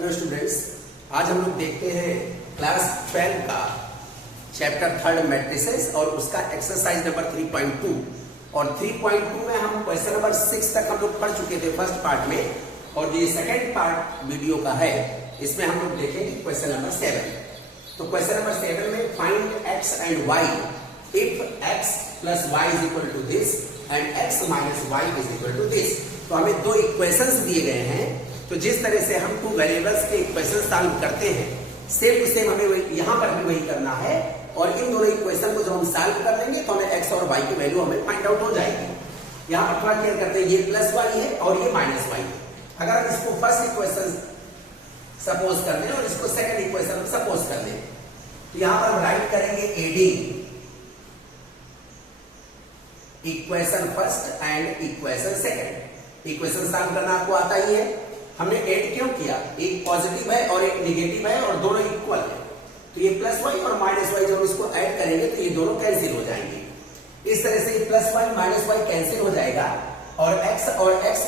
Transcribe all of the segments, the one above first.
Hello students, आज हम लोग देखते हैं क्लास 12 का चैप्टर 3 मैट्रिसेस और उसका एक्सरसाइज नंबर 3.2 और 3.2 में हम क्वेश्चन नंबर 6 तक हम लोग पढ़ चुके थे फर्स्ट पार्ट में, और ये सेकंड पार्ट वीडियो का है, इसमें हम लोग देखेंगे क्वेश्चन नंबर 7। तो क्वेश्चन नंबर 7 में find x and y if x plus y is equal to this and x minus y is equal to this. तो हमें दो इक्वेशंस दिए गए हैं, तो जिस तरह से हम टू वेरिएबल्स के इक्वेशन सॉल्व करते हैं सेम टू सेम हमें यहाँ पर भी वही करना है, और इन दोनों इक्वेशन को जब हम सॉल्व कर लेंगे तो हमें x और y की वैल्यू हमें फाइंड आउट हो जाएगी। यहाँ पर थोड़ा क्लियर करते हैं, ये प्लस y है और ये माइनस y है। अगर हम इसको फर्स्ट इक्वेशन सपोज कर लें और इसको सेकंड इक्वेशन सपोज कर लें, तो यहाँ पर हम राइट करेंगे adding equation first and equation second. Equation solve करना आपको आता ही है। हमने ऐड क्यों किया, एक पॉजिटिव है और एक नेगेटिव है और दोनों इक्वल है, तो ये प्लस वाई और माइनस वाई जब इसको ऐड करेंगे तो ये दोनों कैंसिल हो जाएंगे। इस तरह से ये plus Y minus Y cancel हो जाएगा, और x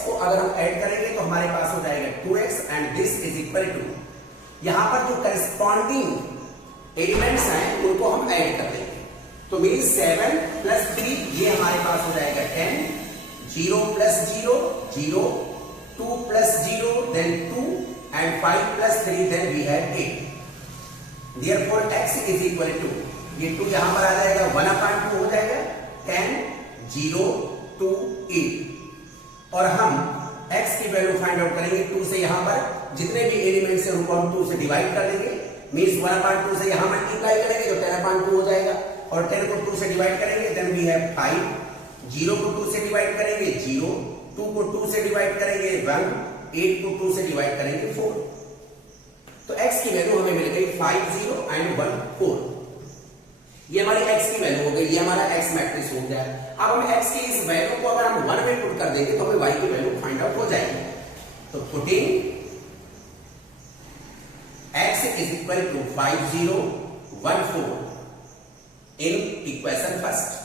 को अगर हम ऐड करेंगे तो हमारे पास हो जाएगा 2x and this is equal to, यहां पर जो करस्पॉन्डिंग एलिमेंट्स हैं उनको हम ऐड कर देंगे। तो मीन्स 7 प्लस 3 ये हमारे पास हो जाएगा 10, 0 plus 0 0, 2 plus 0 then 2 and 5 plus 3 then we have 8. Therefore x is equal to, ये 2 यहां पर आ जाएगा 1/2 हो जाएगा 10 0 2 8, और हम x की वैल्यू फाइंड आउट करेंगे 2 से यहां पर जितने भी एलिमेंट्स हैं उनको हम 2 से डिवाइड कर देंगे। मींस 1/2 से यहां मल्टीप्लाई करेंगे तो 10/2 हो जाएगा, और 10 को 2 से डिवाइड करेंगे देन वी हैव 5, 0 को 2 से डिवाइड करेंगे 0, 2 को 2 से डिवाइड करेंगे 1, 8 को 2 से डिवाइड करेंगे 4। तो x की वैल्यू हमें मिल गई 5 0 एंड 1 4। ये हमारी x की वैल्यू हो गई, ये हमारा x मैट्रिक्स हो गया। अब हम x की इस वैल्यू को अगर हम 1 में पुट कर देंगे तो हमें y की वैल्यू फाइंड आउट हो जाएगी। तो putting x is equal to 5 0 1 4 in equation first.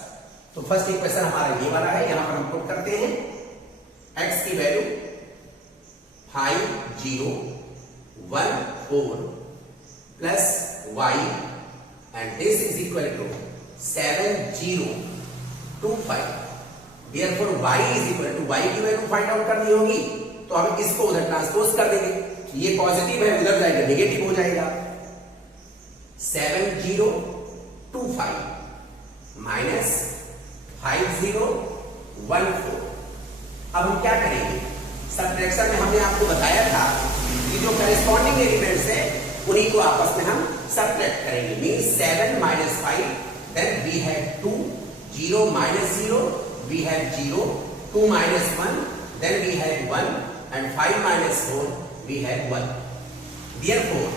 तो फर्स्ट इक्वेशन हमारा ये वाला है, यहां पर हम पुट करते हैं x की value 5 0 1 4 plus y and this is equal to 7 0 2 5। Therefore y is equal to, y की वैल्यू फाइंड आउट करनी होगी तो हम इसको उधर ट्रांसपोज कर देंगे, ये पॉजिटिव है उधर जाएगा नेगेटिव हो जाएगा। 7 0 2 5 माइनस 5 0 1 4। अब हम क्या करेंगे, सब्ट्रैक्शन में हमने आपको बताया था कि जो करेस्पॉन्डिंग एलिमेंट्स है उन्हीं को आपस में हम सब्ट्रैक्ट करेंगे। Means 7 minus 5 then we have 2, 0 minus 0 we have 0, 2 minus 1 then we have 1 and 5 minus 4 we have 1। Therefore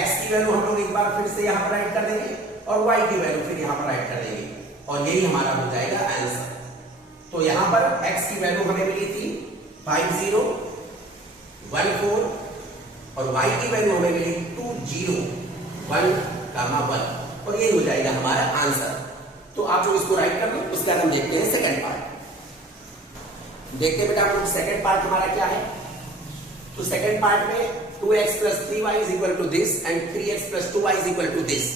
x की वैल्यू हम लोग एक बार फिर से यहां पर राइट कर देंगे और y की वैल्यू फिर यहां पर राइट कर देंगे, और यही हमारा हो जाएगा आंसर। तो यहां पर x की वैल्यू हमें मिली थी 5 0 1 4 और y की वैल्यू हमें मिली 2 0 1 1, और ये हो जाएगा हमारा आंसर। तो आप लोग इसको राइट कर लो, उसके बाद हम देखते हैं सेकंड पार्ट। देखते हैं बेटा आप लोग सेकंड पार्ट हमारा क्या है। तो सेकंड पार्ट में 2x plus 3y is equal to this and 3x plus 2y is equal to this।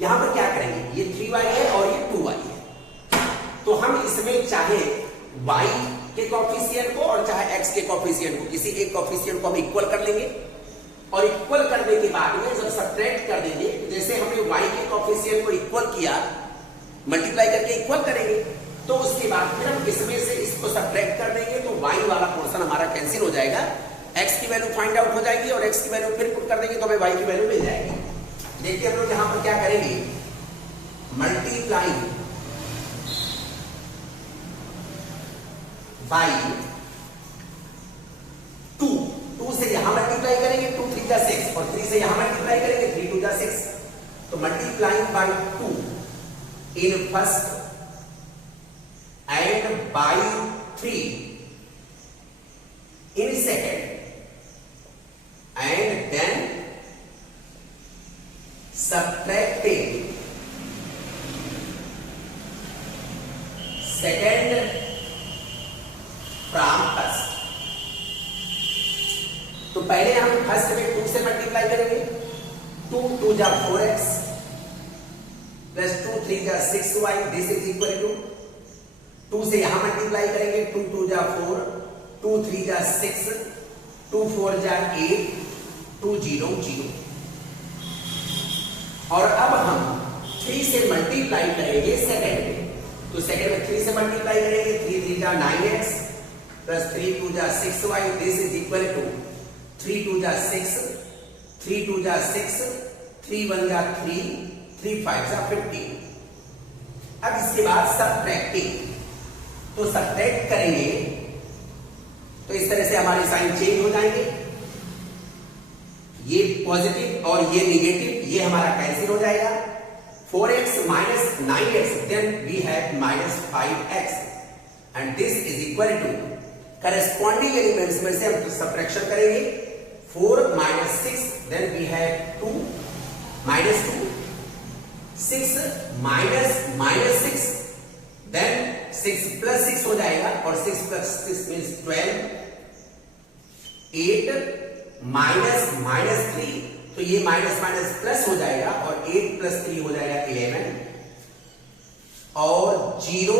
यहां पर क्या करेंगे, ये 3y है और ये 2y है, तो हम इसमें चाहे y के कोफिशिएंट को और चाहे x के कोफिशिएंट को, किसी एक कोफिशिएंट को हम इक्वल कर लेंगे, और इक्वल करने के बाद में जब सब्ट्रैक्ट कर देंगे, जैसे हमने y के कोफिशिएंट को इक्वल किया, मल्टीप्लाई करके इक्वल करेंगे, तो उसके बाद फिर हम इसमें से इसको सब्ट्रैक्ट कर देंगे तो y वाला पोर्शन हमारा कैंसिल हो जाएगा, x की वैल्यू फाइंड आउट हो जाएगी, और x की वैल्यू फिर पुट कर देंगे तो हमें y की वैल्यू मिल जाएगी। देखिए हम लोग यहां पर क्या करेंगे, मल्टीप्लाइंग बाई 2 से यहां मल्टीप्लाई करेंगे 2 3 जा 6, और 3 से यहां मल्टीप्लाई करेंगे 3 2 जा 6। तो multiplying by 2 in first and by 3 in second, and then subtracting second from first। तो पहले हम फर्स्ट में 2 से मल्टीप्लाई करेंगे, 2 2 जा 4x प्लस 2 3 जा 6y, this is equal to 2 से यहां मल्टीप्लाई करेंगे, 2 2 जा 4, 2 3 जा 6, 2 4 जा 8, 2 0 0। और अब हम 3 से मल्टीप्लाई करेंगे सेकंड में, तो सेकंड में 3 से मल्टीप्लाई करेंगे, 3 3 जा 9x प्लस 3 2 जा 6y, this is equal to 3 2 जा 6, 3 2 जा 6, 3 1 जा 3, 3 5 जा 15। अब इसके बाद सबट्रैक्टिंग, तो सबट्रैक्ट करेंगे तो इस तरह से हमारे साइन चेंज हो जाएंगे, ये पॉजिटिव और ये निगेटिव, ये हमारा कैंसिल हो जाएगा। 4x minus 9x, then we have minus 5x and this is equal to corresponding elements में से हम सबट्रैक्शन करेंगे, 4 minus 6, then we have 2 minus 2, 6 minus minus 6, then 6 plus 6 हो जाएगा और 6 plus 6 means 12, 8 minus minus 3, तो ये माइनस माइनस प्लस हो जाएगा और 8 प्लस 3 हो जाएगा 11 और 0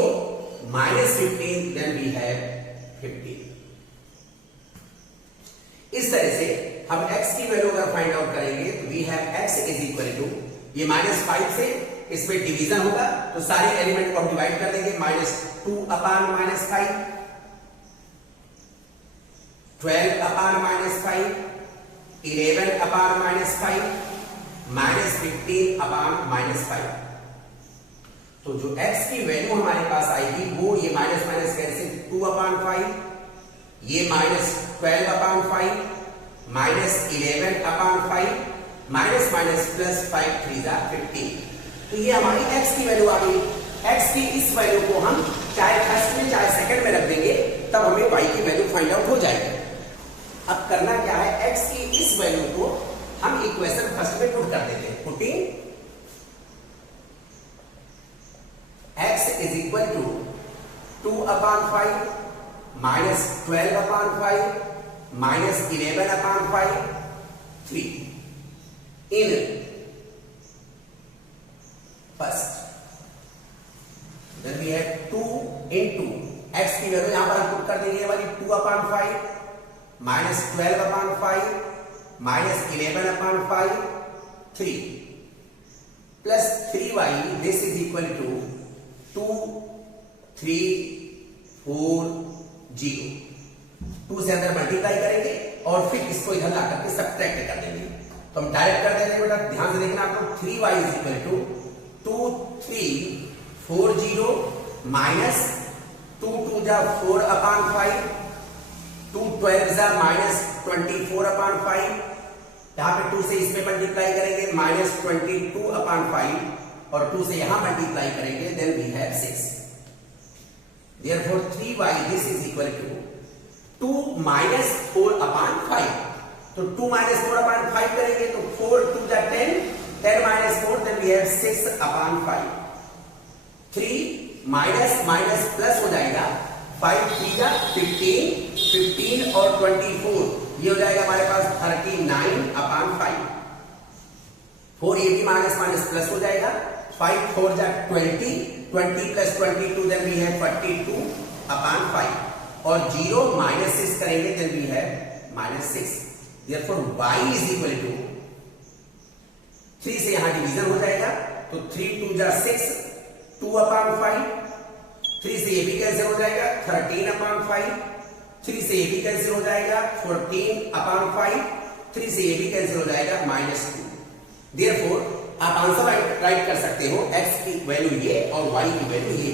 minus 15, then we have 15। इस तरह से हम x की वैल्यू अगर फाइंड आउट करेंगे तो we have x is equal to, ये -5 से इसमें डिवीजन होगा तो सारे एलिमेंट को हम डिवाइड कर देंगे, -2 अपॉन -5, 12 अपॉन -5, 11 अपॉन -5, -15 अपॉन -5। तो जो x की वैल्यू हमारे पास आएगी वो ये माइनस माइनस कैसे 2 अपॉन 5, ये -12 upon 5, -11 upon 5, minus minus plus 5 3 जा 15। तो ये हमारी x की वैल्यू आ गई। x की इस वैल्यू को हम चाहे फर्स्ट में चाहे सेकंड में रख देंगे, तब हमें y की वैल्यू फाइंड आउट हो जाएगी। अब करना क्या है, x की इस वैल्यू को हम इक्वेशन फर्स्ट में पुट कर देते हैं, putting x is equal to 2 upon 5 minus 12 upon 5 minus 11 upon 5 3 in first, then we have 2 into x की वैल्यू यहां पर हम पुट कर देंगे, वाली 2 upon 5 minus 12 upon 5 minus 11 upon 5 3 plus 3y, this is equal to 2 3 4 0। 2 से अंदर मल्टीप्लाई करेंगे और फिर इसको इधर ला करके सबट्रैक्ट कर देंगे, तो हम डायरेक्ट कर देंगे। बेटा ध्यान से देखना आप लोग, 3y is equal to 2 3 4 0 minus 2 2 जा 4 upon 5, 2 12 जा minus 24 upon 5, यहां पे 2 से इसमें मल्टीप्लाई करेंगे -22 upon 5 और 2 से यहां मल्टीप्लाई करेंगे, then we have 6। therefore 3y this is equal to 2 minus 4 upon 5। तो 2 minus 4 upon 5 करेंगे तो 4 2 जा 10, 10 minus 4, then we have 6 upon 5। 3 minus minus plus हो जाएगा, 5 3 जा 15, 15 और 24 ये हो जाएगा हमारे पास 39 अपॉन 5। 4 ये भी माइनस माइनस प्लस हो जाएगा, 5 4 जा 20, 20 plus 22 then we have 42 upon 5 और 0 माइनस 6 करेंगे then we have -6। Therefore y is equal to 3 से यहां डिवीजन हो जाएगा तो 3 2 जा 6, 2 अपॉन 5, 3 से ये भी कैंसिल हो जाएगा, 13 अपॉन 5, 3 से ये भी कैंसिल हो जाएगा, 14 अपॉन 5, 3 से ये भी कैंसिल हो जाएगा, -2। देयरफॉर आप आंसर राइट कर सकते हो, x की वैल्यू ये और y की वैल्यू ये,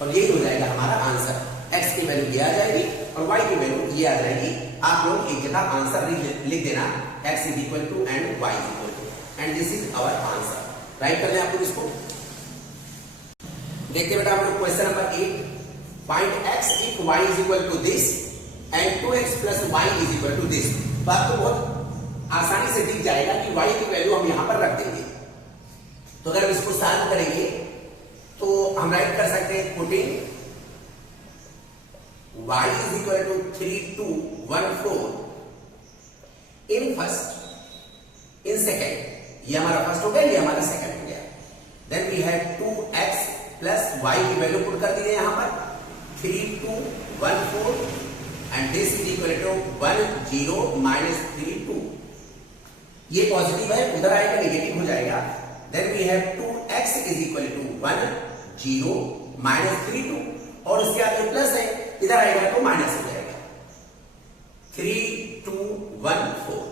और यही हो जाएगा हमारा आंसर। x की वैल्यू ये आ जाएगी और y की वैल्यू ये आ जाएगी। आप लोग एक जगह आंसर लिख देना, x is equal to and y is equal to, and this is our answer. Write कर लें आप लोग इसको। देखते बेटा आप लोग question number 8, find x if y is equal to this and 2x plus y is equal to this. तो आपको बहुत आसानी से दिख जाएगा कि y की वैल्यू हम यहां पर रख देंगे। तो अगर हम इसको सॉल्व करेंगे तो हम राइट कर सकते हैं, putting y is equal to 3214 first in second, ये हमारा फर्स्ट हो गया, ये हमारा सेकेंड हो गया। Then we have 2x plus y की वैल्यू पुट कर दी है यहां पर 3 2 1 4 and this is equal to 1 0 minus 3 2। ये पॉजिटिव है, उधर आएगा नेगेटिव हो जाएगा। Then we have 2x is equal to 1 0 minus 3 2 और उसके आगे प्लस है, इधर आएगा तो माइनस हो जाएगा 3 2 1 4।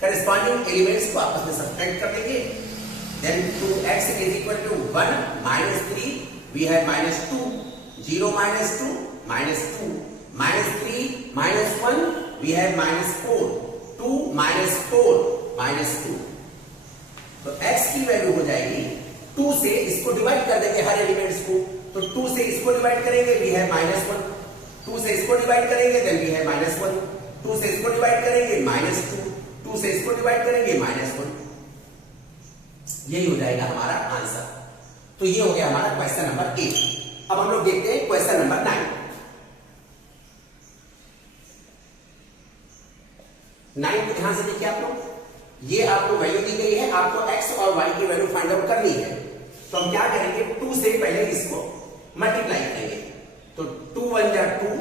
करस्पॉन्डिंग एलिमेंट्स को आपस में सब्ट्रैक्ट कर लेंगे। Then 2x is equal to 1 minus 3, we have minus 2, 0 minus 2, minus 2, minus 3, minus 1, we have minus 4, 2 minus 4, minus 2। तो x की वैल्यू हो जाएगी 2 से, इसको डिवाइड कर देंगे हर एलिमेंट्स को, तो 2 से इसको डिवाइड करेंगे we have minus 1, 2 से इसको डिवाइड करेंगे then we have minus 1, 2 से इसको डिवाइड करेंगे minus 2, 2 से इसको डिवाइड करेंगे minus 1। यही हो जाएगा हमारा आंसर। तो ये हो गया हमारा क्वेश्चन नंबर 8। अब हम लोग देखते हैं क्वेश्चन नंबर 9। 9 यहां से देखिए आप लोग, ये आपको वैल्यू दी गई है, आपको x और y की वैल्यू फाइंड आउट करनी है। तो हम क्या करेंगे, 2 से पहले इसको मल्टीप्लाई करेंगे। तो 2 1 जा 2,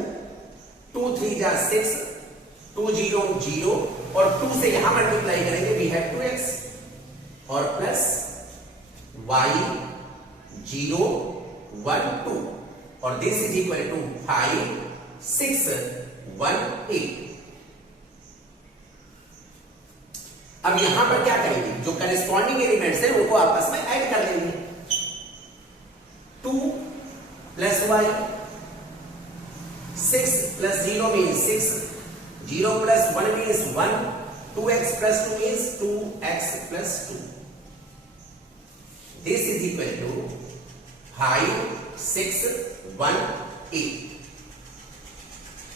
2 3 जा 6, 2 0 0 और 2 से यहां मल्टीप्लाई करेंगे वी हैव 2x और प्लस y 0 1 2 और दिस इज इक्वल टू 5 6 1 8। अब यहां पर क्या करेंगे, जो करेस्पॉन्डिंग एलिमेंट्स है उनको आपस में ऐड कर देंगे। 2 plus y, 6 plus 0 means 6, 0 plus 1 means 1, 2x plus 2 means 2x plus 2। This is equal to 5 6 1 8।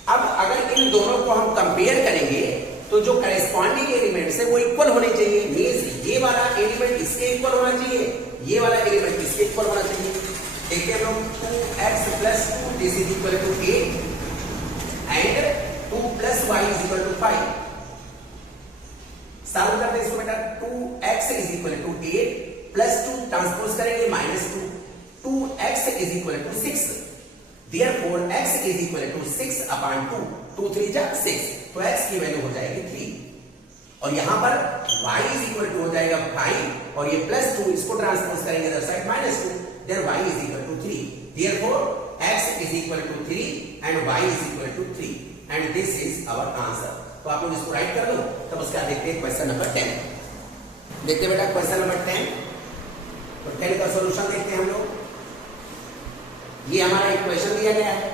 अब अगर इन दोनों को हम कंपेयर करेंगे तो जो करेस्पॉन्डिंग एलिमेंट्स है वो इक्वल होने चाहिए। मींस ये वाला एलिमेंट इसके इक्वल होना चाहिए, ये वाला एलिमेंट इसके इक्वल होना चाहिए। देखिए हम लोग 2x plus 2 this is equal to 8 and 2 plus y is equal to 5। Solve करते हैं इसको बेटा। 2x is equal to 8 plus 2 transpose करेंगे minus 2, 2x is equal to 6। Therefore x is equal to 6 upon 2, 2 3 जा 6, तो x की value हो जाएगी 3 और यहां पर y इज इक्वल टू हो जाएगा 5 और ये प्लस 2 इसको ट्रांसपोज करेंगे other side minus 2, there y is equal to 3। Therefore x is equal to 3 and y is equal to 3 and this is our answer. तो आप लोग इसको राइट कर लो। तब उसका देखते हैं क्वेश्चन नंबर 10। देखते बेटा क्वेश्चन नंबर 10। तो 10 का सॉल्यूशन देखते हैं हम लोग। ये हमारा इक्वेशन दिया गया है,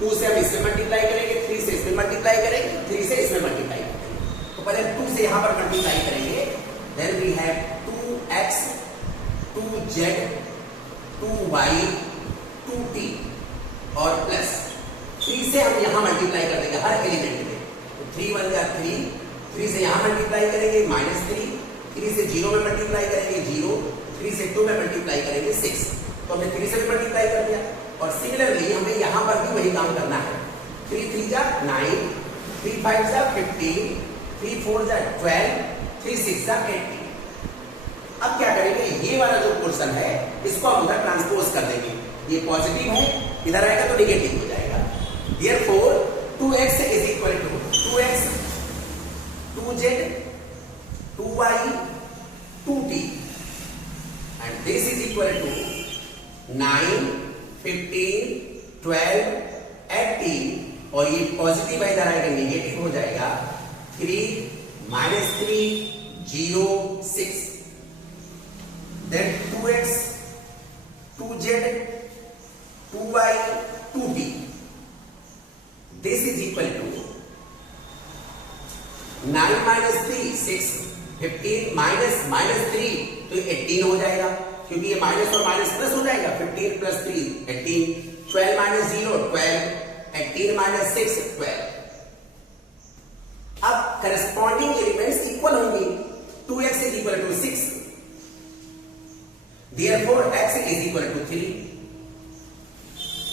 2 से हम इसमें मल्टीप्लाई करेंगे, 3 से इसमें मल्टीप्लाई करेंगे, 3 से इसमें मल्टीप्लाई करेंगे। तो पहले 2 से यहां पर मल्टीप्लाई करेंगे, then we have 2x 2z 2y 2t और प्लस 3 से हम यहां मल्टीप्लाई कर देंगे हर एलिमेंट में। तो 3 1 जा 3, 3 से यहां मल्टीप्लाई करेंगे माइनस 3, 3 से 0 में मल्टीप्लाई करेंगे 0, 3 से 2 में मल्टीप्लाई करेंगे 6। तो हमने 3 से भी मल्टीप्लाई कर दिया और सिमिलरली हमें यहां पर भी वही काम करना है। 3 3 जा 9, 3 5 जा 15, 3 4 जा 12, 3 6 जा 18। अब क्या करेंगे, ये वाला जो पोर्शन है इसको हम उधर ट्रांसपोज कर देंगे। ये पॉजिटिव है, इधर आएगा तो नेगेटिव हो जाएगा। Therefore 2x is equal to 2x 2z 2y 2t and this is equal to 9 15 12 18 और ये पॉजिटिव है, इधर आएगा नेगेटिव हो जाएगा 3 -3 0 6। then 2x 2z 2y 2t this is equal to 9 minus 3 6, 15 minus 3 तो ये 18 हो जाएगा, क्योंकि ये माइनस और माइनस प्लस हो जाएगा। 15 प्लस 3 18, 12 माइनस 0 12, 18 माइनस 6 12। अब करस्पॉन्डिंग एलिमेंट्स इक्वल होंगे। 2x is equal to 6, therefore x is equal to 3,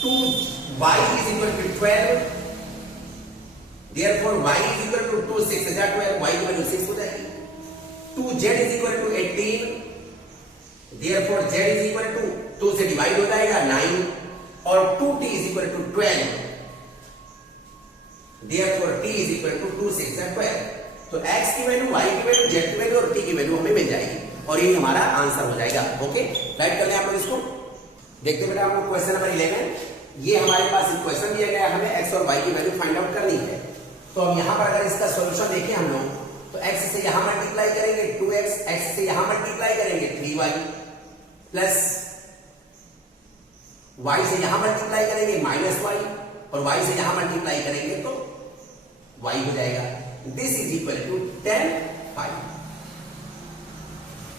2y is equal to 12, therefore y is equal to 2 6 12, y की वैल्यू 6 हो 2z is equal to 18, therefore z is equal to 2 से divide हो जाएगा 9 और 2t is equal to 12, therefore t is equal to 2 6 12। तो x की value, y की value, z की वैल्यू और t की वैल्यू हमें मिल जाएगी और ये हमारा आंसर हो जाएगा। ओके, राइट कर लें आप लोग इसको। देखते बेटा हम लोग क्वेश्चन नंबर 11, ये हमारे पास इक्वेशन दिया गया है, हमें x और y की वैल्यू फाइंड आउट करनी है। तो अब यहां पर अगर इसका सॉल्यूशन देखें हम लोग, तो x से यहां मल्टीप्लाई करेंगे 2x, x से यहां मल्टीप्लाई करेंगे 3y प्लस y से यहां मल्टीप्लाई करेंगे माइनस y और y से यहां मल्टीप्लाई करेंगे तो y हो जाएगा। This is equal to 10 5।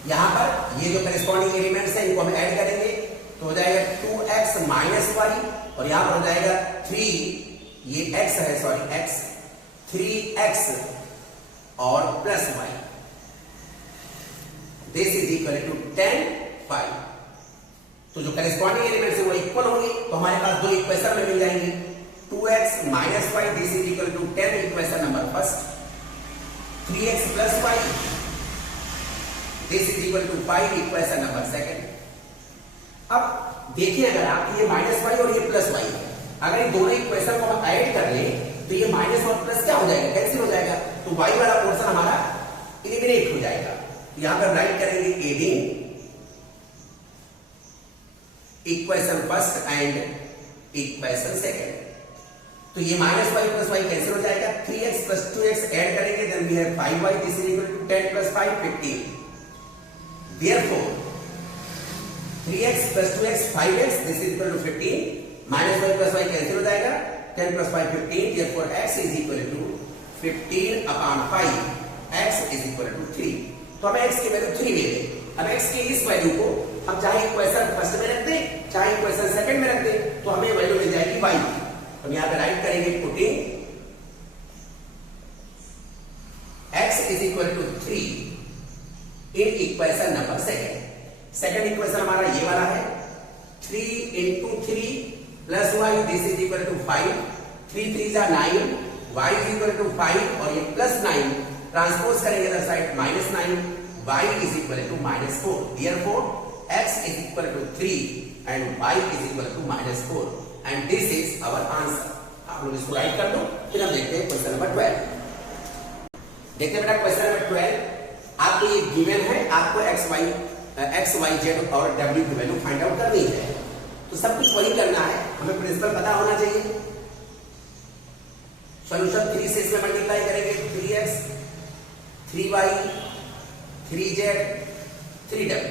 यहां पर ये जो करेस्पॉन्डिंग एलिमेंट्स हैं इनको हम ऐड करेंगे तो हो जाएगा 2x माइनस y और यहां पर हो जाएगा 3, ये x है, सॉरी x, 3x और plus y। This is equal to 10 5। तो जो करेस्पॉन्डिंग एलिमेंट्स है वो इक्वल होंगे तो हमारे पास दो इक्वेशन में मिल जाएंगी, 2x minus y, this is equal to 10 equation number first, 3x plus y, this is equal to 5 equation number second. अब देखिए अगर आप ये माइनस y और ये प्लस y है, अगर ये दोनों इक्वेशन को हम ऐड कर लें तो ये माइनस और प्लस क्या हो जाएगा, कैंसिल हो जाएगा, तो y वाला पोर्शन हमारा एलिमिनेट हो जाएगा। यहां पर राइट करेंगे adding equation first and equation second. तो ये minus y plus y cancel हो जाएगा, 3x प्लस 2x ऐड करेंगे, then we have 5y, this is equal to 10 plus 5 15। Therefore 3x plus 2x 5x, this is equal to 15, minus y plus y cancel हो जाएगा, 10 plus 5 15, therefore x is equal to 15 upon 5, x is equal to 3। तो हमें x की value 3 मिले। अब x की इस value को हम चाहे इक्वेशन फर्स्ट में रख दें चाहे इक्वेशन सेकंड में रख दें तो हमें वैल्यू मिल जाएगी y की। तो यहाँ पे राइट करेंगे putting x is equal to 3 in equation number second. Second equation हमारा ये वाला है, 3 into 3 plus y, this is equal to 5, 3 3 जा 9, y is equal to 5 और ये प्लस 9 ट्रांसपोज करेंगे other side minus 9, y is equal to minus 4, therefore x is equal to 3 and y is equal to minus 4 and this is our answer। आप लोग इसको right कर दो, फिर हम देखते हैं क्वेश्चन नंबर 12। देखते हैं बेटा क्वेश्चन नंबर 12, आपको ये गिवन है, आपको x y z और w की वैल्यू फाइंड आउट करनी है। तो सब कुछ वही करना है, हमें प्रिंसिपल पता होना चाहिए। सॉल्यूशन 3 से इसमें मल्टीप्लाई करेंगे, 3x 3y 3z 3w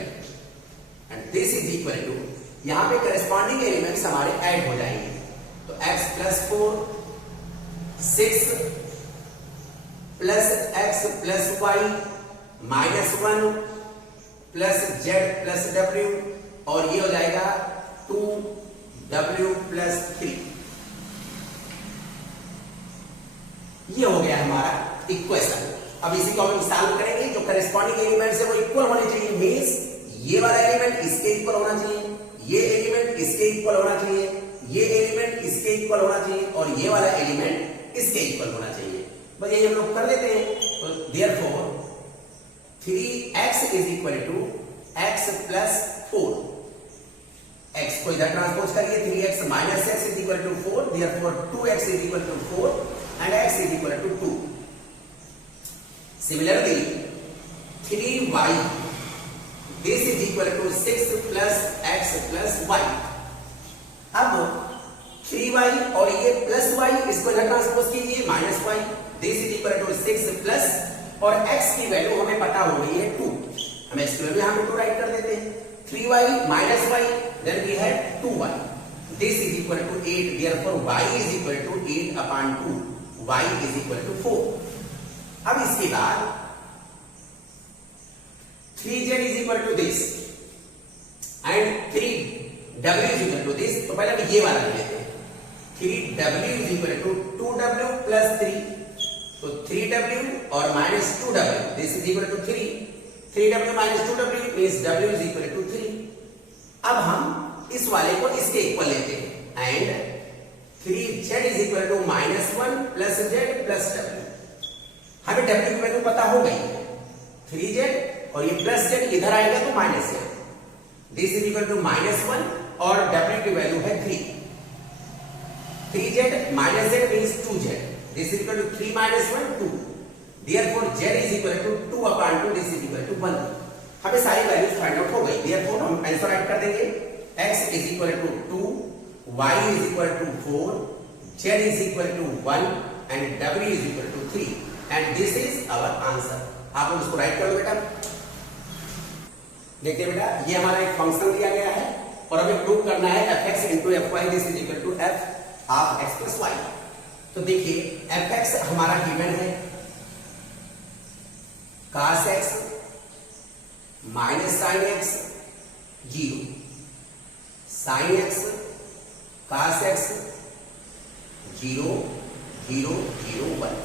and this is equal to, यहां पे करेस्पॉन्डिंग एलिमेंट्स हमारे ऐड हो जाएंगे। तो x plus 4 6 plus x plus y minus 1 plus z plus w और ये हो जाएगा 2w प्लस 3। ये हो गया हमारा इक्वेशन। अब इसी को हम सॉल्व करेंगे, जो करेस्पॉन्डिंग एलिमेंट्स है वो इक्वल होने चाहिए, मींस ये वाला एलिमेंट इसके इक्वल होना चाहिए, ये एलिमेंट इसके इक्वल होना चाहिए, ये एलिमेंट इसके इक्वल होना चाहिए और ये वाला एलिमेंट इसके इक्वल होना चाहिए। बस ये हम लोग कर लेते हैं। तो therefore 3x is equal to x plus 4, x को इधर ट्रांसपोज करिए, 3x minus x is equal to 4, therefore 2x is equal to 4 and x is equal to 2। Similarly 3y, this is equal to 6 plus x plus y। अब 3y और ये plus y इसको इधर transpose कीजिए, minus y, this is equal to 6 plus और x की value हमें पता हो गई है 2, हम x की वैल्यू यहां पे 2 राइट कर देते हैं, 3y minus y, then we have 2y, this is equal to 8, therefore y is equal to 8 upon 2, y is equal to 4। अब इसके बाद 3z is equal to this and 3w is equal to this. तो पहले हम ये वाला ले लेते हैं, 3w is equal to 2w plus 3, तो 3w और minus 2w, this is equal to 3, 3w minus 2w means w is equal to 3। अब हम इस वाले को इसके इक्वल लेते हैं and 3z is equal to minus 1 plus z plus w। हमें w की वैल्यू पता हो गई है, 3z और ये प्लस z इधर आएगा तो minus z, this is equal to -1 और w की वैल्यू है 3, 3z minus z means 2z, this is equal to 3 minus 1 2, therefore z is equal to 2 upon 2, this is equal to 1। हमें सारी वैल्यूज फाइंड आउट हो गई, therefore हम answer write कर देंगे, x is equal to 2, y is equal to 4, z is equal to 1 and w is equal to 3 and this is our answer। आप लोग इसको राइट कर लो बेटा। देखिए बेटा, ये हमारा एक फंक्शन दिया गया है और हमें प्रूव करना है fx into fy this is equal to f of x plus y। तो देखिए fx हमारा गिवन है cos x minus sin x 0, sin x cos x 0 0 0 1।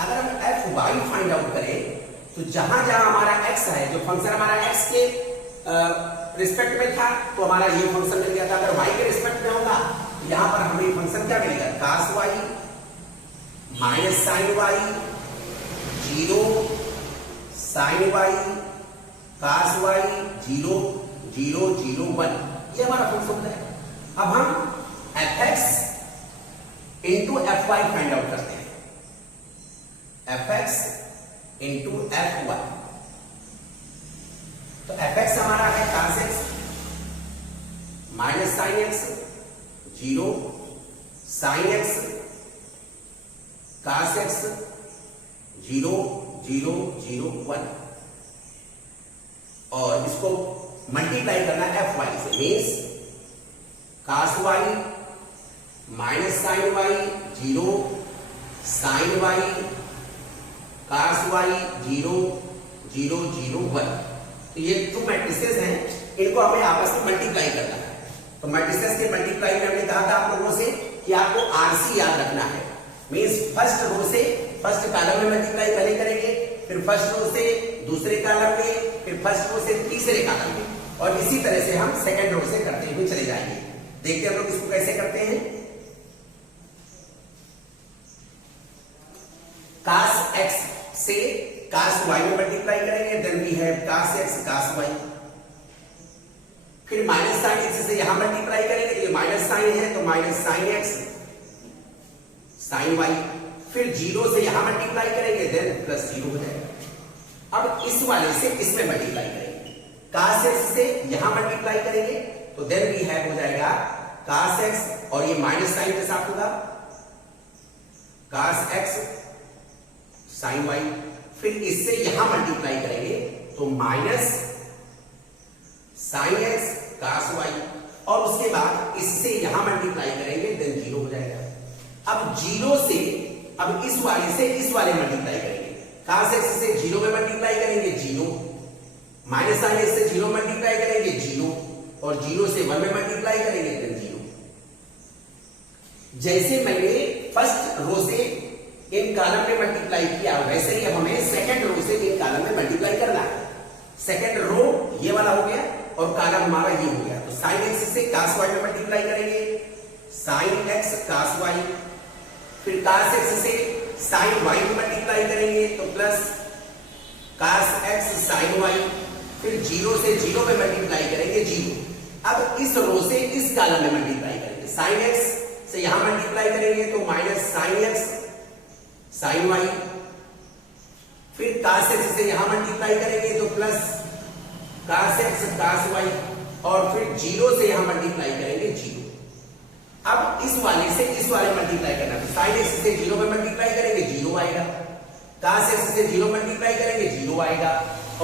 अगर हम fy फाइंड आउट करें तो जहां जहां हमारा x है, जो फंक्शन हमारा x के रिस्पेक्ट में था तो हमारा ये फंक्शन मिल गया था, अगर y के रिस्पेक्ट में होगा यहां पर हमें फंक्शन क्या मिलेगा, cos y minus sin y 0 sin y cos y 0 0 0 1, ये हमारा फंक्शन है। अब हम fx into fy find out करते हैं, fx इंटू fy। तो fx हमारा है cos x minus sin x 0 sin x cos x 0 0 0 1 और इसको मल्टीप्लाई करना है fy से, means cos y minus sin y 0 sin y cos y 0 0 0 1। तो ये टू मैट्रिसेस हैं, इनको हमें आपस में मल्टीप्लाई करना है। तो मैट्रिसेस के मल्टीप्लाई में हमने कहा था आप लोगों से कि आपको आरसी याद रखना है, मींस फर्स्ट रो से फर्स्ट कॉलम में मल्टीप्लाई पहले करेंगे, फिर फर्स्ट रो से दूसरे कॉलम में, फिर फर्स्ट रो से तीसरे कॉलम में, और इसी तरह से हम सेकंड रो से करते हुए चले जाएंगे। देखते हैं हम लोग इसको कैसे करते हैं। cos x से cos y में मल्टीप्लाई करेंगे, then we have cos x cos y, फिर माइनस sin x से यहां मल्टीप्लाई करेंगे, तो ये माइनस साइन है तो minus sin x sin y, फिर 0 से यहां मल्टीप्लाई करेंगे, देन प्लस 0 हो जाएगा। अब इस वाले से इसमें मल्टीप्लाई करेंगे, cos x से यहां मल्टीप्लाई करेंगे तो देन वी हैव हो जाएगा cos x और ये माइनस साइन के साथ होगा cos x sin y, फिर इससे यहां मल्टीप्लाई करेंगे तो minus sin x cos y और उसके बाद इससे यहां मल्टीप्लाई करेंगे देन 0 हो जाएगा। अब 0 से अब इस वाले से इस वाले मल्टीप्लाई करेंगे, cos x से 0 में मल्टीप्लाई करेंगे 0, माइनस sin x से 0 मल्टीप्लाई करेंगे 0 और 0 से 1 में मल्टीप्लाई करेंगे देन 0। जैसे मैंने फर्स्ट रो से इन कॉलम में मल्टीप्लाई किया वैसे ही हमें सेकंड रो से इन कॉलम में मल्टीप्लाई करना है। सेकंड रो ये वाला हो गया और कॉलम हमारा ये हो गया, तो sin x से cos y में मल्टीप्लाई करेंगे, sin x cos y, फिर cos x से sin y में मल्टीप्लाई करेंगे तो plus cos x sin y, फिर 0 से 0 में मल्टीप्लाई करेंगे 0। अब इस रो से इस कॉलम में मल्टीप्लाई करेंगे, sin x से यहां मल्टीप्लाई करेंगे तो minus sin x sin y, फिर cos x से यहां मल्टीप्लाई करेंगे तो plus cos x cos y और फिर 0 से यहां मल्टीप्लाई करेंगे 0। अब इस वाले से इस वाले मल्टीप्लाई करना है, sin x से 0 में मल्टीप्लाई करेंगे 0 आएगा, cos x से 0 मल्टीप्लाई करेंगे 0 आएगा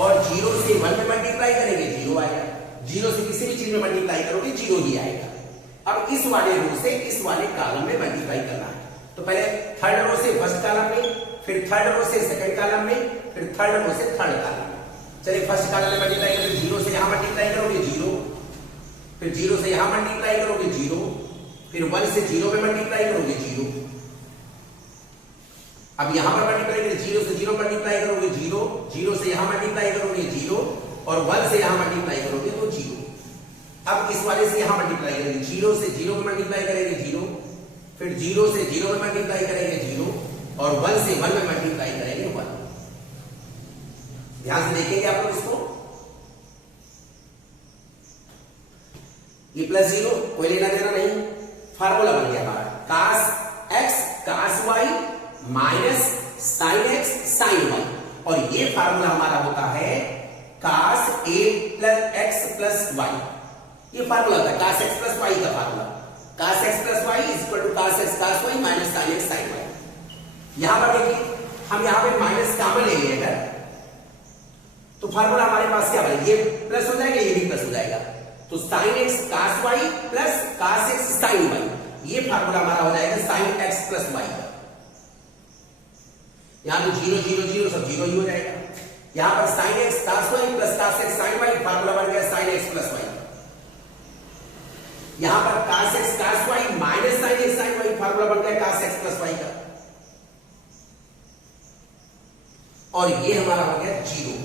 और 0 से 1 में मल्टीप्लाई करेंगे 0 आएगा, 0 से किसी भी चीज में मल्टीप्लाई करोगे 0 ही आएगा। अब इस वाले रो से इस वाले कॉलम में मल्टीप्लाई करना है, तो पहले थर्ड रो से फर्स्ट कॉलम में, फिर थर्ड रो से सेकंड कॉलम में, फिर थर्ड रो से थर्ड कॉलम में। चलिए फर्स्ट कॉलम में मल्टीप्लाई करोगे 0 से यहां मल्टीप्लाई करोगे 0, फिर 0 से यहां मल्टीप्लाई करोगे 0, फिर 1 से 0 में मल्टीप्लाई करोगे 0। अब यहां पर मल्टीप्लाई करोगे 0 से 0 मल्टीप्लाई करोगे 0, 0 से यहां मल्टीप्लाई करोगे 0 और 1 से यहां मल्टीप्लाई करोगे तो 0। अब इस वाले से यहां मल्टीप्लाई करेंगे, 0 से 0 में मल्टीप्लाई करेंगे 0, फिर 0 से 0 में मल्टीप्लाई करेंगे 0 और 1 से 1 में मल्टीप्लाई करेंगे 1। ये प्लस 0 कोई लेना देना नहीं, फार्मूला बन गया हमारा cos x cos y minus sin x sin y, और ये फार्मूला हमारा होता है cos a plus x plus y। ये फार्मूला होता है cos x प्लस y का formula, cos x plus y is equal to cos x cos y minus sin x sin y। यहां पर देखिए हम यहां पे माइनस कॉमन ले लिए अगर, तो फार्मूला हमारे पास क्या बनेगा, ये प्लस हो जाएगा, ये भी प्लस हो जाएगा, तो sin x cos y plus cos x sin y, ये फार्मूला हमारा हो जाएगा sin x प्लस y का। यहां पे 0 0 0 सब 0 ही हो जाएगा। यहां पर sin x cos y plus cos x sin y, formula बन गया sin x प्लस y। यहां पर cos x cos y minus sin x sin y, formula बन गया cos x प्लस y का, और ये हमारा हो गया 0।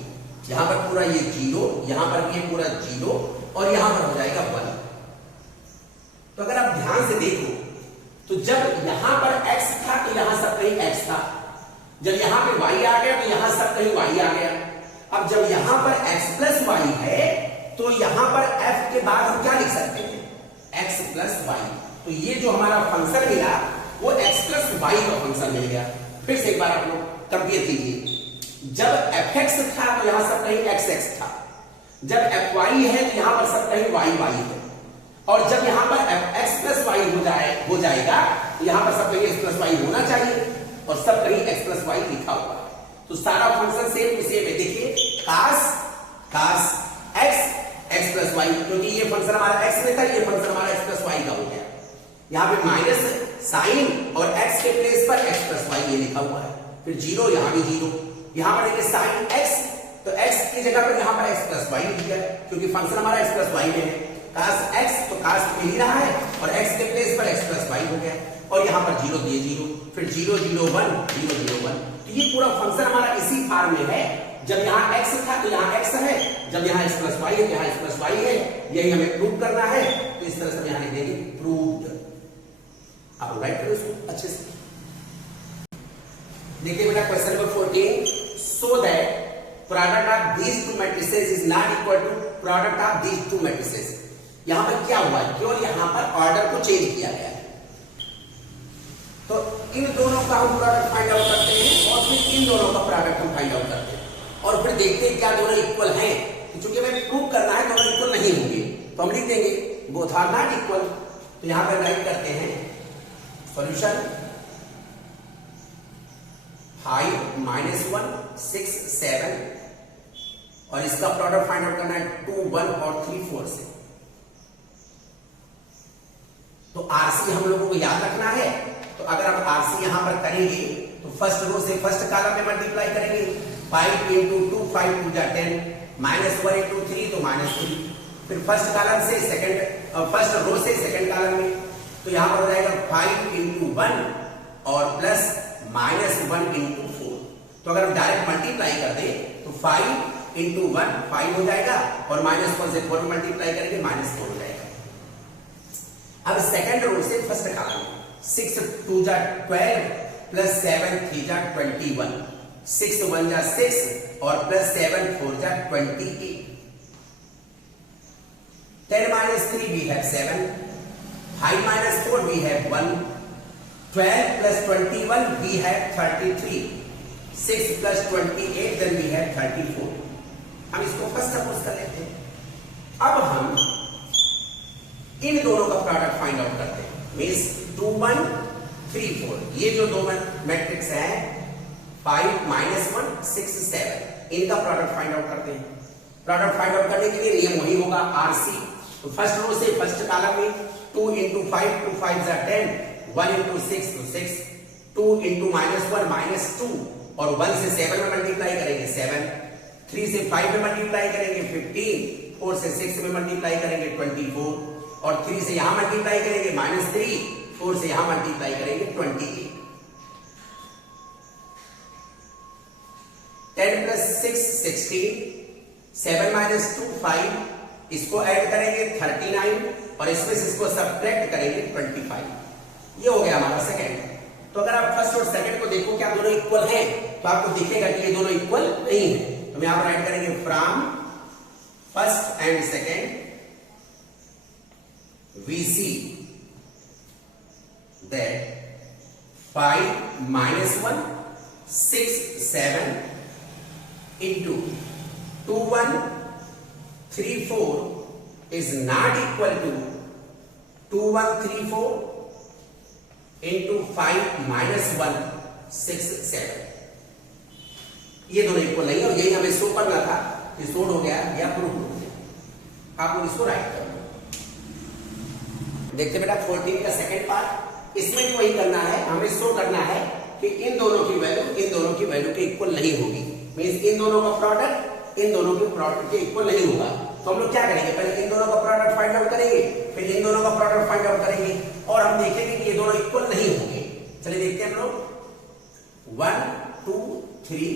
यहां पर पूरा ये 0, यहां पर ये पूरा 0, और यहां पर हो जाएगा 1। तो अगर आप ध्यान से देखो तो जब यहां पर x था तो यहां सब कहीं x था, जब यहां पे y आ गया तो यहां सब कहीं y आ गया। अब जब यहां पर x प्लस y है तो यहां पर f के बाद हम क्या लिख सकते हैं, x प्लस y। तो ये जो हमारा फंक्शन मिला वो x प्लस y का फंक्शन मिल गया। फिर से एक बार आप लोग कंपेयर कीजिए, जब fx था तो यहां सब कहीं xx था, जब fy है तो यहां पर सब कहीं yy है, और जब यहां पर fx प्लस y हो जाएगा तो यहां पर सब कहीं x प्लस y होना चाहिए, और सब कहीं x प्लस y लिखा हुआ है। तो सारा फंक्शन सेम टू सेम है। देखिए cos x प्लस y, क्योंकि ये फंक्शन हमारा x में था, ये फंक्शन हमारा x प्लस y का हो गया। यहां पे माइनस साइन और x के प्लेस पर x प्लस y ये लिखा हुआ है, फिर 0, यहां भी 0। यहां पर देखिए साइन x, तो x की जगह पर यहां पर x प्लस y लिख दिया, क्योंकि फंक्शन हमारा x प्लस y में है। cos x तो cos मिल ही रहा है, और x के प्लेस पर x प्लस y हो गया, और यहां पर 0 दिए 0, फिर 0 0 1 0 0 1। तो ये पूरा फंक्शन हमारा इसी फॉर्म में है, जब यहां x था तो यहां x है, जब यहां x प्लस y है तो यहां x प्लस y है। यही हमें प्रूव करना है, तो इस तरह से हम यहां लिख देंगे प्रूव्ड। आप राइट करो इसको अच्छे से। देखिए बेटा question number 14, so that product of these two matrices is not equal to product of these two matrices. यहां पर क्या हुआ है, केवल यहां पर ऑर्डर को चेंज किया गया है, तो इन दोनों का हम प्रोडक्ट फाइंड आउट करते हैं, और फिर इन दोनों का प्रोडक्ट हम फाइंड आउट करते हैं, और फिर देखते हैं क्या दोनों इक्वल हैं। क्योंकि हमें प्रूव करना है दोनों इक्वल नहीं होंगे, तो हम लिख देंगे बोथ आर नॉट इक्वल। तो यहां पर राइट करते हैं सॉल्यूशन 5 -1 6 7, और इसका प्रोडक्ट फाइंड आउट करना है 2 1 और 3 4 से। तो आरसी हम लोगों को याद रखना है, तो अगर आप आरसी यहां पर करेंगे तो फर्स्ट रो से फर्स्ट कॉलम में मल्टीप्लाई करेंगे, 5 into 2 5 2 जा 10, -1 into 3 तो -3, फिर फर्स्ट कॉलम से सेकंड फर्स्ट रो से सेकंड कॉलम में, तो यहां पर हो जाएगा 5 into 1 और प्लस -1 into 4। तो अगर हम डायरेक्ट मल्टीप्लाई कर दें तो 5 into 1 5 हो जाएगा, और -1 से 4 मल्टीप्लाई करेंगे -4 हो जाएगा। अब सेकंड रो से फर्स्ट कॉलम, 6 2 जा 12 प्लस 7 3 जा 21, 6 1 जा 6 और प्लस 7 4 जा 28, 10 minus 3 we have 7, 5 minus 4 we have 1, 12 plus 21 we have 33, 6 plus 28 then we have 34। हम इसको फर्स्ट सपोज कर लेते हैं। अब हम इन दोनों का प्रोडक्ट फाइंड आउट करते हैं, मींस 2 1 3 4, ये जो दो मैट्रिक्स है 5 -1 6 7, इनका प्रोडक्ट फाइंड आउट करते हैं। प्रोडक्ट फाइंड आउट करने के लिए नियम वही होगा आरसी। तो फर्स्ट रो से फर्स्ट कॉलम में 2 into 5 2 5 जा 10, 1 into 6 तो 6, 2 into -1 -2, और 1 से 7 में मल्टीप्लाई करेंगे 7, 3 से 5 में मल्टीप्लाई करेंगे 15, 4 से 6 में मल्टीप्लाई करेंगे 24, और 3 से यहां मल्टीप्लाई करेंगे -3, 4 से यहां मल्टीप्लाई करेंगे 28, 10 plus 6 16, 7 minus 2 5, इसको ऐड करेंगे 39, और इसमें से इसको सब्ट्रैक्ट करेंगे 25। ये हो गया हमारा सेकंड। तो अगर आप फर्स्ट और सेकंड को देखो क्या दोनों इक्वल हैं, तो आपको दिखेगा कि ये दोनों इक्वल नहीं है। तो हम यहां पर ऐड करेंगे from first and second we see that 5 minus 1 6 7 into 2 1 3 4 is not equal to 2 1 3 4 into 5 minus 1 6 7। ये दोनों इक्वल नहीं है और यही हमें शो करना था कि शोड हो गया या प्रूफ हो गया। आप लोग इसको राइट कर लो। देखते बेटा 14 का सेकंड पार्ट, इसमें भी वही करना है, हमें शो करना है कि इन दोनों की वैल्यू के इक्वल नहीं होगी। मींस इन दोनों का प्रोडक्ट इन दोनों के प्रोडक्ट के इक्वल नहीं होगा। तो हम लोग क्या करेंगे, पहले इन दोनों का प्रोडक्ट फाइंड आउट करेंगे, फिर इन दोनों का प्रोडक्ट फाइंड आउट करेंगे और हम देखेंगे कि ये दोनों इक्वल नहीं होंगे। चलिए देखते हैं हम लोग 1 2 3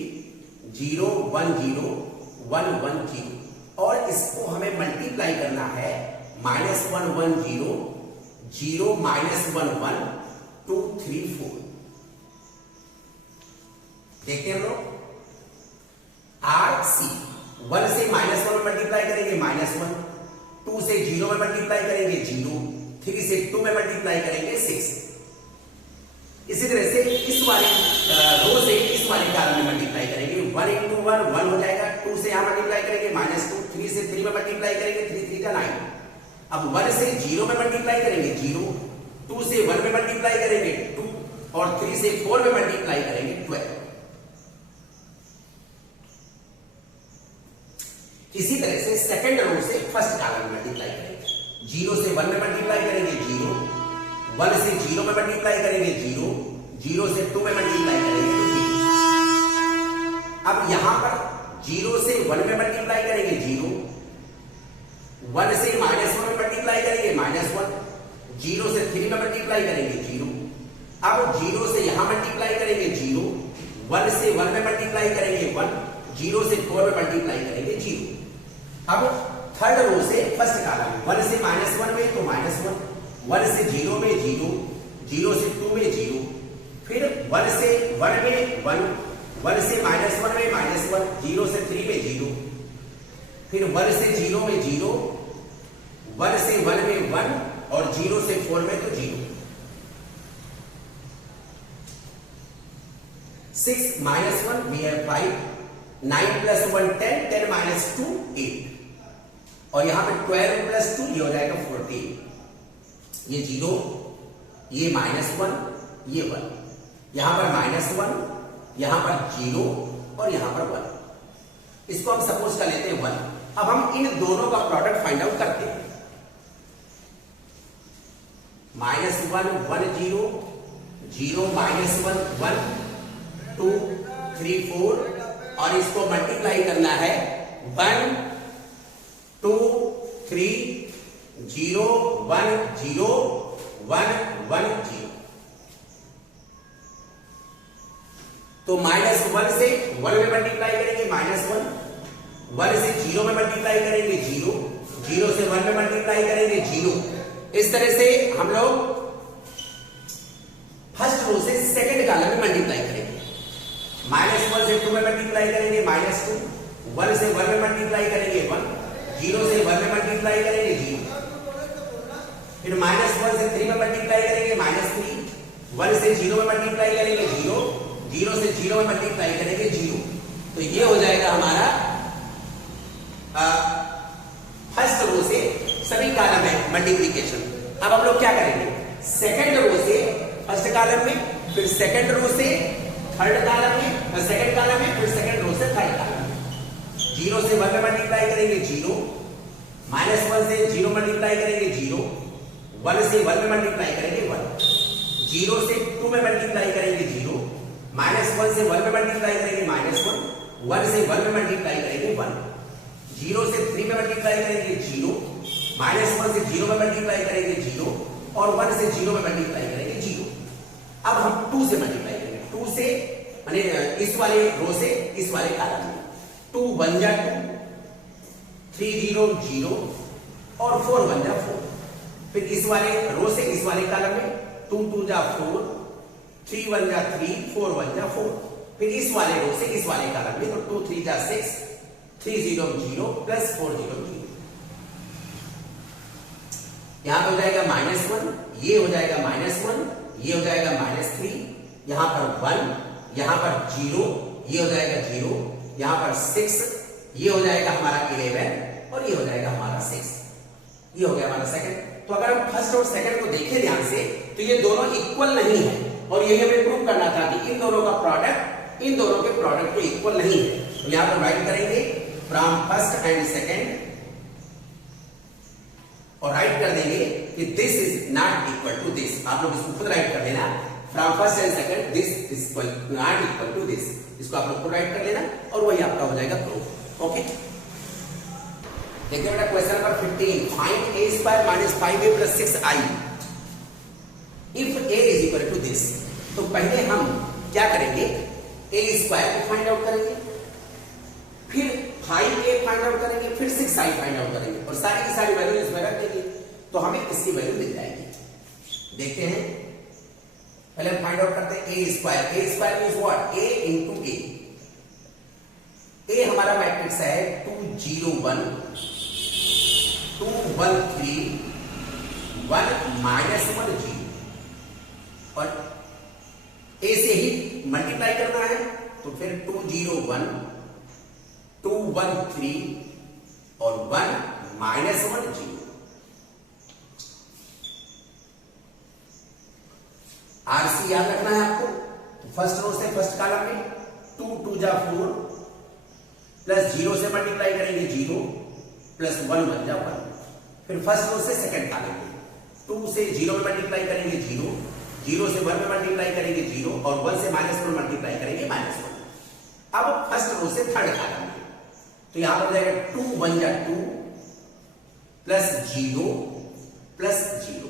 0 1 0 1 1 0 और इसको हमें मल्टीप्लाई करना है -1 1 0 0 -1 1 2 3 4। देखते हैं हम लोग RC 1 से -1 में मल्टीप्लाई करेंगे -1, 2 से 0 में मल्टीप्लाई करेंगे 0, 3 से 2 में मल्टीप्लाई करेंगे 6। इसी तरह से इस वाले रो से इस वाले कॉलम में मल्टीप्लाई करेंगे 1 into 1 1 हो जाएगा, 2 से यहां मल्टीप्लाई करेंगे -2, 3 से 3 में मल्टीप्लाई करेंगे 3 3 का 9। अब 1 से 0 में मल्टीप्लाई करेंगे 0, 2 से 1 में मल्टीप्लाई करेंगे 2 और 3 से 4 में मल्टीप्लाई करेंगे 12। इसी तरह से सेकंड रो से फर्स्ट कॉलम में मल्टीप्लाई करेंगे, 0 से 1 में मल्टीप्लाई करेंगे 0, 1 से 0 में मल्टीप्लाई करेंगे 0, 0 से 2 में मल्टीप्लाई करेंगे तो 0। अब यहां पर 0 से 1 में मल्टीप्लाई करेंगे 0, 1 से -1 में मल्टीप्लाई करेंगे -1, 0 से 3 में मल्टीप्लाई करेंगे 0। अब 0 से यहां मल्टीप्लाई करेंगे 0, 1 से 1 में मल्टीप्लाई करेंगे 1, 0 से 4 में मल्टीप्लाई करेंगे 0। अब थर्ड रो से फर्स्ट कॉलम 1 से -1 में तो -1, 1 से 0 में 0, 0 से 2 में 0, फिर 1 से 1 में 1, 1 से -1 में -1, 0 से 3 में 0, फिर 1 से 0 में 0, 1 से 1 में 1 और 0 से 4 में तो 0। 6 -1 we have 5, 9 + 1 10, 10 - 2 8 और यहां पे 12 + 2 ये हो जाएगा 14। ये 0, ये -1, ये 1, यहां पर -1, यहां पर 0 और यहां पर 1। इसको हम सपोज कर लेते हैं 1। अब हम इन दोनों का प्रोडक्ट फाइंड आउट करते हैं। -1 1 0 0 -1 1 2 3 4 और इसको मल्टीप्लाई करना है 1 2 3 0 1 0 1 1 0। तो -1 से 1 में मल्टीप्लाई करेंगे -1, 1 से 0 में मल्टीप्लाई करेंगे 0, 0 से 1 में मल्टीप्लाई करेंगे 0। इस तरह से हम लोग फर्स्ट रो से सेकंड कॉलम में मल्टीप्लाई करेंगे। -1 से 2 में मल्टीप्लाई करेंगे -2, 1 से 1 में मल्टीप्लाई करेंगे 1, 0 से 1 में मल्टीप्लाई करेंगे 0, फिर -1 से 3 में मल्टीप्लाई करेंगे -3, 1 से 0 में मल्टीप्लाई करेंगे 0, 0 से 0 में मल्टीप्लाई करेंगे 0। तो ये हो जाएगा हमारा फर्स्ट रो से सभी कॉलम में मल्टीप्लिकेशन। अब हम लोग क्या करेंगे, सेकंड रो से फर्स्ट कॉलम में, फिर सेकंड रो से थर्ड कॉलम में, सेकंड कॉलम में, फिर सेकंड रो से थर्ड कॉलम में। 0 से 1 में मल्टीप्लाई करेंगे 0, -1 से 0 मल्टीप्लाई करेंगे 0, 1 से 1 में मल्टीप्लाई करेंगे 1, 0 से 2 में मल्टीप्लाई करेंगे 0, -1 से 1 में मल्टीप्लाई करेंगे -1, 1 से 1 में मल्टीप्लाई करेंगे 1, 0 से 3 में मल्टीप्लाई करेंगे 0, -1 से 0 में मल्टीप्लाई करेंगे 0 और 1 से 0 में मल्टीप्लाई करेंगे 0। अब हम 2 से मल्टीप्लाई करेंगे, 2 से माने इस वाले रो से इस वाले कॉलम में 2 1 जा 2, 3 0 0 और 4 1 जा 4। फिर इस वाले रो से इस वाले कॉलम में 2 2 जा 4, 3 1 जा 3, 4 1 जा 4। फिर इस वाले रो से इस वाले कॉलम में तो 2 3 जा 6, 3 0 0 + 4 0 0। यहां पे हो जाएगा -1, ये हो जाएगा -1, ये हो जाएगा -3, यहां पर 1, यहां पर 0, ये हो जाएगा 0, यहां पर 6, ये हो जाएगा हमारा 11 और ये हो जाएगा हमारा 6। ये हो गया हमारा सेकंड। तो अगर हम फर्स्ट और सेकंड को देखें ध्यान से तो ये दोनों इक्वल नहीं है और यही हमें प्रूव करना था कि इन दोनों का प्रोडक्ट इन दोनों के प्रोडक्ट को इक्वल नहीं है। तो यहां पर राइट करेंगे फ्रॉम फर्स्ट एंड सेकंड और राइट कर देंगे कि this is not equal to this. आप लोग इसको खुद राइट कर देना, from first and second this is not equal to this. इसको आप लोग खुद राइट कर लेना और वही आपका हो जाएगा प्रूफ। ओके, देखिए बेटा question number 15, find a square minus 5a plus 6i if a is equal to this. तो पहले हम क्या करेंगे, a स्क्वायर को फाइंड आउट करेंगे, फिर 5a फाइंड आउट करेंगे, फिर 6i फाइंड आउट करेंगे और सारी की सारी वैल्यू इसमें रख देंगे तो हमें इसकी वैल्यू मिल जाएगी। देखते हैं, पहले हम फाइंड आउट करते हैं a square means what, a into a। a हमारा मैट्रिक्स है 2 0 1 2 1 3 1 -1 0 और a से ही मल्टीप्लाई करना है तो फिर 2 0 1 2 1 3 और 1 -1 0। आरसी याद रखना है आपको। तो फर्स्ट रो से फर्स्ट कॉलम में 2 2 जा 4 प्लस 0 से मल्टीप्लाई करेंगे 0 प्लस 1 1 जा 1। फिर फर्स्ट रो से सेकंड कॉलम में 2 से 0 में मल्टीप्लाई करेंगे 0, 0 से 1 में मल्टीप्लाई करेंगे 0 और 1 से -1 मल्टीप्लाई करेंगे -1। अब फर्स्ट रो से थर्ड कॉलम में तो यहां पर हो जाएगा 2 1 जा 2 प्लस 0 प्लस 0,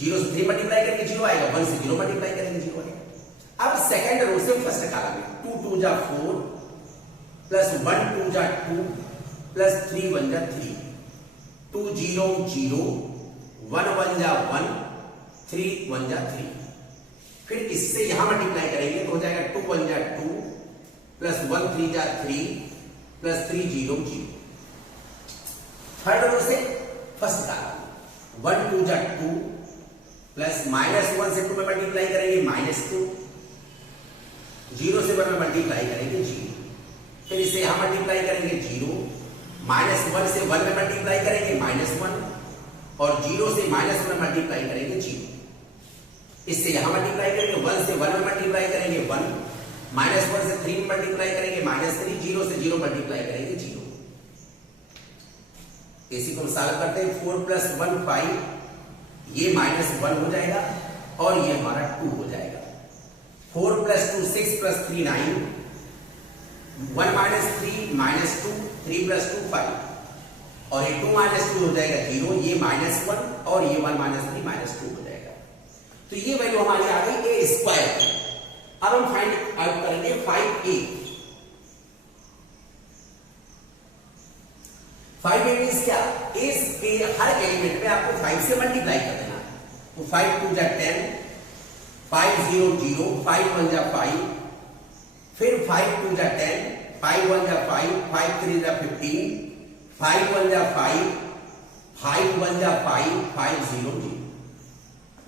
0 से 3 मल्टीप्लाई करेंगे 0 आएगा, 1 से 0 मल्टीप्लाई करेंगे 0 आएगा। अब सेकंड रो से फर्स्ट कॉलम में 2 2 जा 4 प्लस 1 2 जा 2 प्लस 3 1 जा 3, 2 0 0 1 1 जा 1 3 1 जा 3। फिर इससे यहां मल्टीप्लाई करेंगे तो हो जाएगा 2 1 जा 2 प्लस 1 3 जा 3 प्लस 3 0 0। थर्ड रो से फर्स्ट कॉलम 1 2 जा 2 प्लस -1 से 2 में मल्टीप्लाई करेंगे -2, 0 से 1 में मल्टीप्लाई करेंगे 0, फिर इसे यहां मल्टीप्लाई करेंगे 0, -1 से 1 में मल्टीप्लाई करेंगे -1 और 0 से -1 में मल्टीप्लाई करेंगे 0। इससे यहां मल्टीप्लाई करेंगे 1 से 1 में मल्टीप्लाई करेंगे 1, -1 से 3 में मल्टीप्लाई करेंगे -3, 0 से 0 मल्टीप्लाई करेंगे 0। इसी को हम सॉल्व करते हैं, 4 प्लस 1 5, ये -1 हो जाएगा और ये हमारा 2 हो जाएगा। 4 प्लस 2 6 प्लस 3 9, 1 -3 -2, 3 प्लस 2 5 और ये 2 -2 हो जाएगा 0, ये -1 और ये 1 -3 -2 हो जाएगा। तो ये वैल्यू हमारी आ गई a स्क्वायर। अब हम फाइंड आउट करेंगे 5a। 5a मींस क्या, हर एलिमेंट में आपको 5 से मल्टीप्लाई कर देना। तो 5 2 जा 10, 5 0 0, 5 1 जा 5, फिर 5 2 जा 10, 5 1 जा 5, 5 3 जा 15, 5 1 जा 5, 5 1 जा 5, 5 0 0।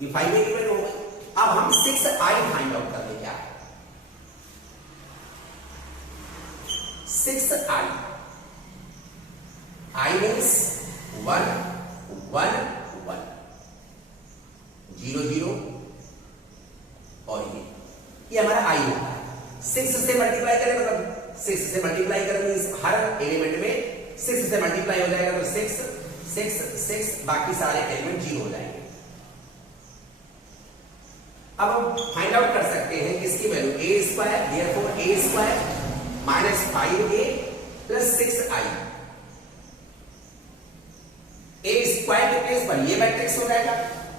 ये 5a की वैल्यू हो गई। अब हम 6i फाइंड आउट कर दें। क्या 6i, i मींस 1 1 1 0 0 और ये हमारा i होता है। 6 से मल्टीप्लाई करें मतलब 6 से मल्टीप्लाई करेंगे, हर एलिमेंट में 6 से मल्टीप्लाई हो जाएगा तो 6 6 6, बाकी सारे एलिमेंट 0 हो जाएंगे। अब हम फाइंड आउट कर सकते हैं किसकी value, a square, therefore a square minus 5a plus 6i। a square के प्लेस पर ये मैट्रिक्स हो जाएगा,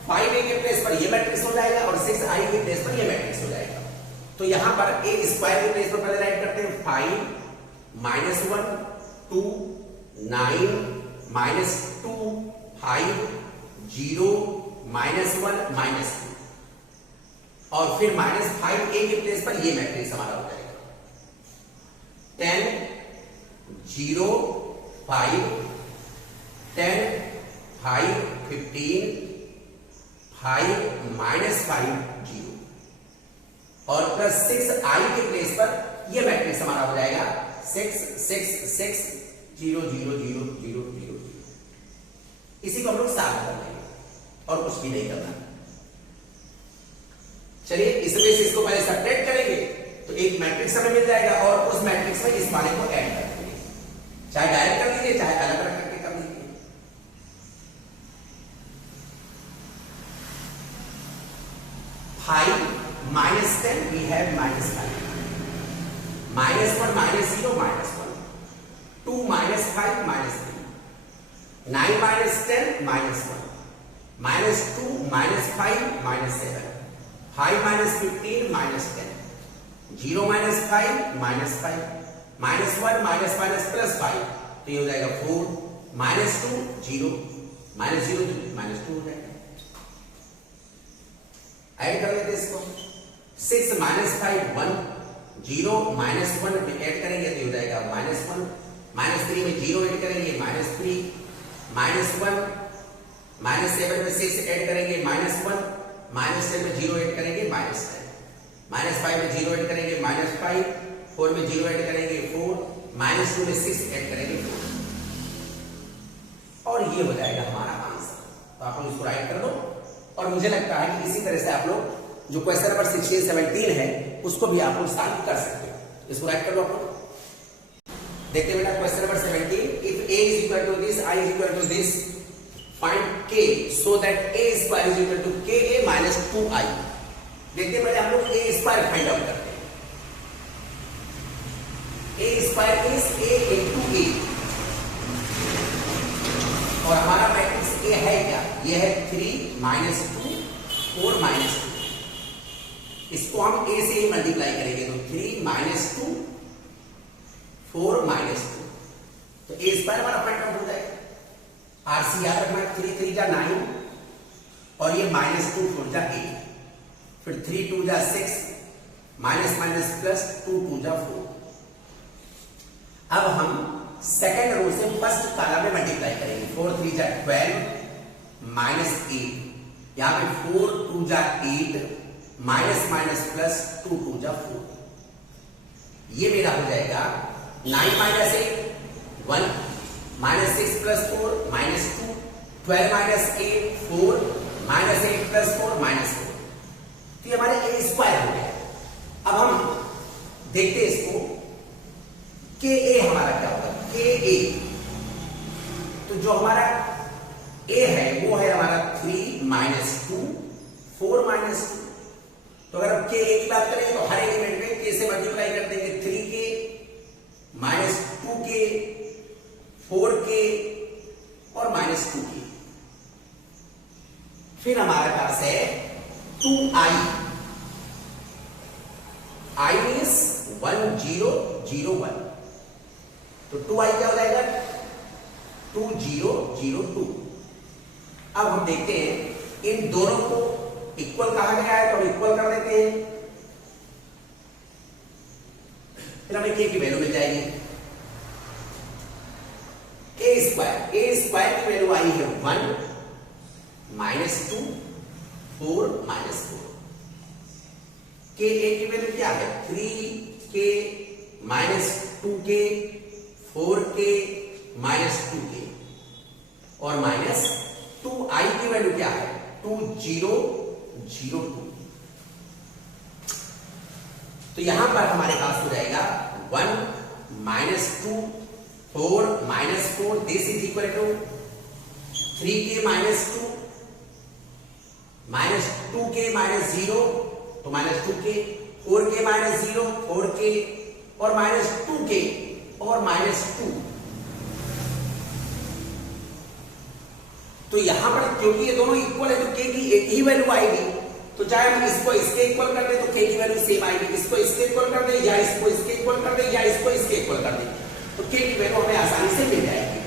5a के प्लेस पर ये मैट्रिक्स हो जाएगा और 6i के प्लेस पर ये मैट्रिक्स हो जाएगा। तो यहां पर a स्क्वायर के प्लेस पर पहले राइट करते हैं 5 -1 2 9 -2 5 0 -1 -2 और फिर -5a के प्लेस पर ये मैट्रिक्स हमारा हो जाएगा 10 0 5 10 5 15 5 -5 0 और प्लस 6 i के प्लेस पर ये मैट्रिक्स हमारा हो जाएगा 6 6 6 0 0 0 0 0। इसी को हम लोग सॉल्व कर लेंगे और कुछ भी नहीं करना। चलिए इसमें से इसको पहले सेपरेट करेंगे तो एक मैट्रिक्स हमें मिल जाएगा और उस मैट्रिक्स में इस वाले को ऐड कर देंगे, चाहे डायरेक्ट कर लीजिए चाहे अलग अलग करके कर लीजिए। फाइव -10 we have -5 -1 -0 -1 2 -5 -3 9 -10 -1 -2 -5 -7 5 -15 -10 0 -5 -5 -1 +5 तो ये हो जाएगा 4 -2 0 -0 -2 हो जाएगा। ऐड कर लेते इसको 6 -5 1 0 -1 में ऐड करेंगे तो हो जाएगा -1 -3 में 0 ऐड करेंगे -3 -1 -7 में 6 ऐड करेंगे -1 -10 में 0 ऐड करेंगे -10 -5 में 0 ऐड करेंगे -5 4 में 0 ऐड करेंगे 4 -2 में 6 ऐड करेंगे 4 और ये हो जाएगा हमारा आंसर। तो आप लोग इसको राइट कर दो और मुझे लगता है कि इसी तरह से आप लोग जो क्वेश्चन नंबर 16 17 है उसको भी आप लोग सॉल्व कर सकते हो। इसको राइट कर लो आप लोग। देखते बेटा question number 17 if a is equal to this I is equal to this find k so that a square is equal to ka minus 2i। देखते पहले हम लोग a स्क्वायर फाइंड आउट करते हैं। a square is a into a और हमारा matrix a है क्या? ये है 3 -2 4 -2। इसको हम a से ही मल्टीप्लाई करेंगे तो 3 -2 4 -2 तो a स्क्वायर हमारा फाइंड आउट हो जाएगा। आरसी याद रखना 3 3 जा 9 और ये -2 4 जा 8 फिर 3 2 जा 6 माइनस प्लस 2 2 जा 4। अब हम सेकेंड रो से फर्स्ट कॉलम में मल्टीप्लाई करेंगे 4 3 जा 12 -8 यहां पे 4 2 जा 8 माइनस प्लस 2 2 जा 4। ये मेरा हो जाएगा 9 -8 1 -6 + 4 -2 12 -8 4 -8 + 4 -4 तो ये हमारे a स्क्वायर हो गया। अब हम देखते हैं इसको ka हमारा क्या होगा ka तो जो हमारा a है वो है हमारा 3 -2 4 -2 तो अगर हम ka की बात करें तो हर एलिमेंट में k से मल्टीप्लाई कर देंगे 3k -2k 4k और -2k। फिर हमारे पास है 2i i मींस 1 0 0 1 तो 2i क्या हो जाएगा 2 0 0 2। अब हम देखते हैं इन दोनों को इक्वल कहा गया है तो हम इक्वल कर देते हैं फिर हमें k की वैल्यू मिल जाएगी a स्क्वायर की वैल्यू आई है 1 -2 4 -4 के a की वैल्यू क्या है 3k -2k 4k -2k और -2i की वैल्यू क्या है 2 0 0 2। तो यहां पर हमारे पास हो जाएगा 1 -2 4 -4 this is equal to 3k -2 -2k -0 तो -2k 4k -0 4k और -2k और -2। तो यहां पर क्योंकि ये दोनों इक्वल है तो k की एक ही वैल्यू आएगी तो चाहे हम इसको इसके इक्वल कर दे तो k की वैल्यू सेम आएगी, इसको इसके इक्वल कर दे या इसको इसके इक्वल कर दे या इसको इसके इक्वल कर दे तो k की वैल्यू हमें आसानी से मिल जाएगी।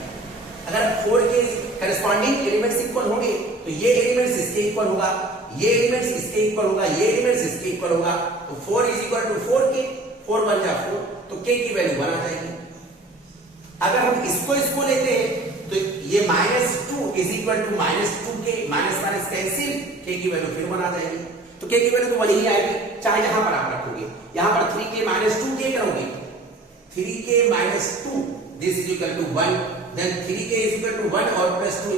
अगर 4 के करस्पॉन्डिंग एलिमेंट्स इक्वल होंगे तो ये एलिमेंट्स इसके इक्वल होगा, ये एलिमेंट्स इसके इक्वल होगा, ये एलिमेंट्स इसके इक्वल होगा तो 4 = 4k 4 1 जा 4 तो k की वैल्यू 1 आ जाएगी। अगर हम इसको लेते हैं तो ये -2 is equal to -2k, minus minus cancel, k की वैल्यू फिर 1 आ जाएगी। तो k की वैल्यू तो 1 ही आएगी, चाहे यहां पर आप रखोगे, यहां पर 3k - 2k करोगे, 3k - 2 this is equal to 1, then 3k is equal to 1 और प्लस 2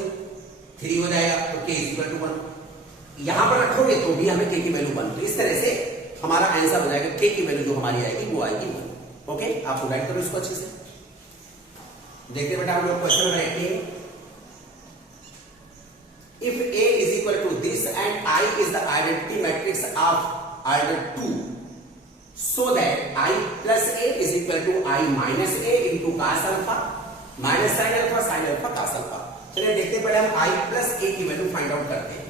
3 हो जाएगा, तो k इज इक्वल टू 1। यहां पर रखोगे तो भी हमें k की वैल्यू 1, तो इस तरह से हमारा आंसर हो जाएगा, k की वैल्यू जो हमारी आएगी वो आएगी 1। ओके, आप राइट करो इसको अच्छे से। देखिए बेटा हम लोग question writing, if A is equal to this and I is the identity matrix of order 2, so that I plus A is equal to I minus A into cos alpha minus sin alpha sin alpha cos alpha। चलिए देखते हैं, पहले हम I plus A की value find out करते हैं।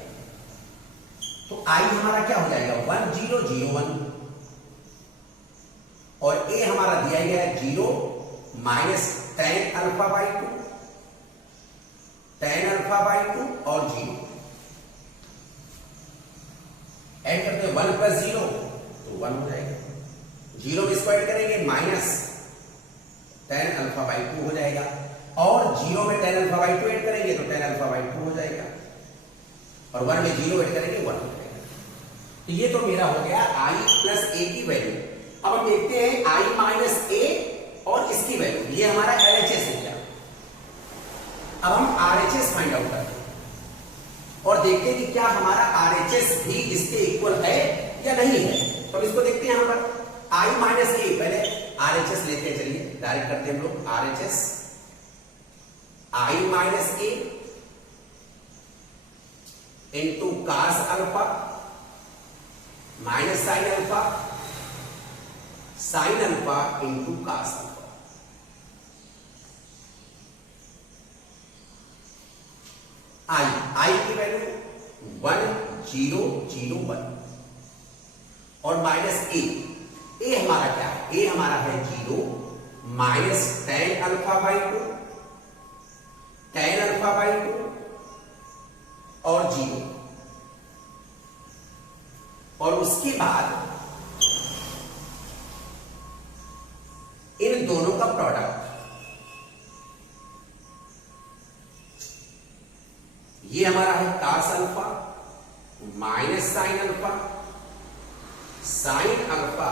तो I हमारा क्या हो जाएगा 1 0 0 1 और A हमारा दिया गया है 0 minus tan alpha by 2, tan alpha by 2 और 0 ऐड करते हैं 1 प्लस 0 तो 1 हो जाएगा, 0 में स्क्वायर करेंगे माइनस tan अल्फा बाई 2 हो जाएगा और 0 में tan अल्फा बाई 2 ऐड करेंगे तो tan अल्फा बाई 2 हो जाएगा और 1 में 0 ऐड करेंगे 1 हो जाएगा। तो ये तो मेरा हो गया I प्लस A की वैल्यू। अब हम देखते हैं I माइनस A और इसकी वैल्यू, ये हमारा LHS हो गया। अब हम RHS फाइंड आउट करते हैं और देखते हैं कि क्या हमारा RHS भी इसके इक्वल है या नहीं है। तो इसको देखते हैं, यहां पर I माइनस A, पहले RHS लेते हैं, चलिए डायरेक्ट करते हैं हम लोग RHS, I minus A into cos alpha minus sine alpha sine alpha into cos alpha. I की वैल्यू 1 0 0 1 और माइनस A हमारा क्या है, A हमारा है 0 minus tan alpha by 2 tan alpha by 2 और 0 और उसके बाद इन दोनों का प्रोडक्ट, ये हमारा है cos alpha minus sine alpha sine alpha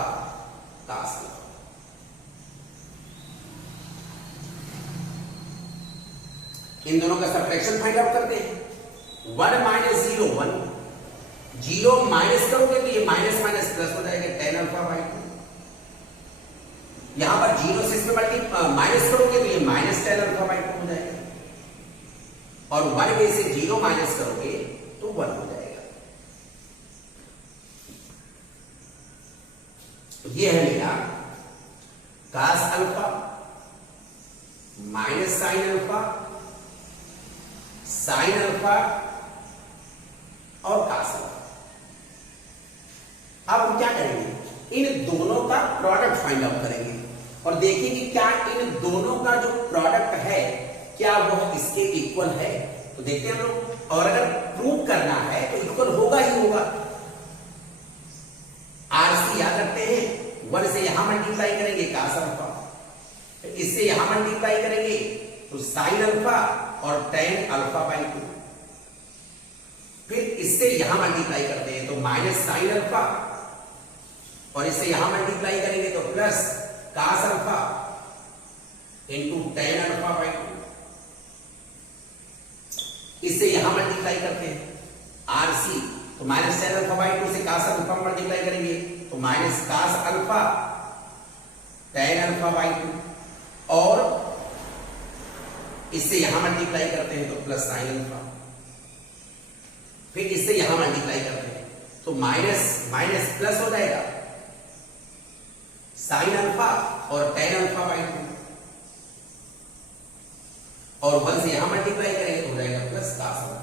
cos alpha. इन दोनों का सब्ट्रैक्शन फाइंड आउट करते हैं। 1 माइनस 0 1, 0 माइनस करोगे तो ये माइनस माइनस प्लस हो जाएगा tan अल्फा बाई 2। यहां पर 0 से इसमें माइनस करोगे तो ये माइनस tan अल्फा बाई 2 हो जाएगा और 1 में से 0 माइनस करोगे तो 1 हो जाएगा। ये है मेरा cos alpha minus sine alpha sine alpha और cos अल्फा। अब हम क्या करेंगे, इन दोनों का प्रोडक्ट फाइंड आउट करेंगे और देखेंगे क्या इन दोनों का जो प्रोडक्ट है क्या वह इसके इक्वल है। तो देखते हैं हम लोग, और अगर प्रूव करना है तो इक्वल होगा ही होगा। RC याद रखते हैं, 1 से यहां मल्टीप्लाई करेंगे cos अल्फा, इससे यहां मल्टीप्लाई करेंगे तो साइन अल्फा और tan अल्फा बाई 2, फिर इससे यहां मल्टीप्लाई करते हैं तो माइनस साइन अल्फा और इससे यहां मल्टीप्लाई करेंगे तो plus cos alpha into tan alpha by 2, इससे यहां मल्टीप्लाई करते हैं RC तो माइनस tan अल्फा बाई 2 से cos अल्फा मल्टीप्लाई करेंगे तो minus cos alpha tan alpha by 2 और इससे यहां मल्टीप्लाई करते हैं तो प्लस साइन अल्फा, फिर इससे यहां मल्टीप्लाई करते हैं तो माइनस माइनस प्लस हो जाएगा साइन अल्फा और tan अल्फा बाई 2 और 1 से यहां मल्टीप्लाई करेंगे तो हो जाएगा प्लस cos अल्फा।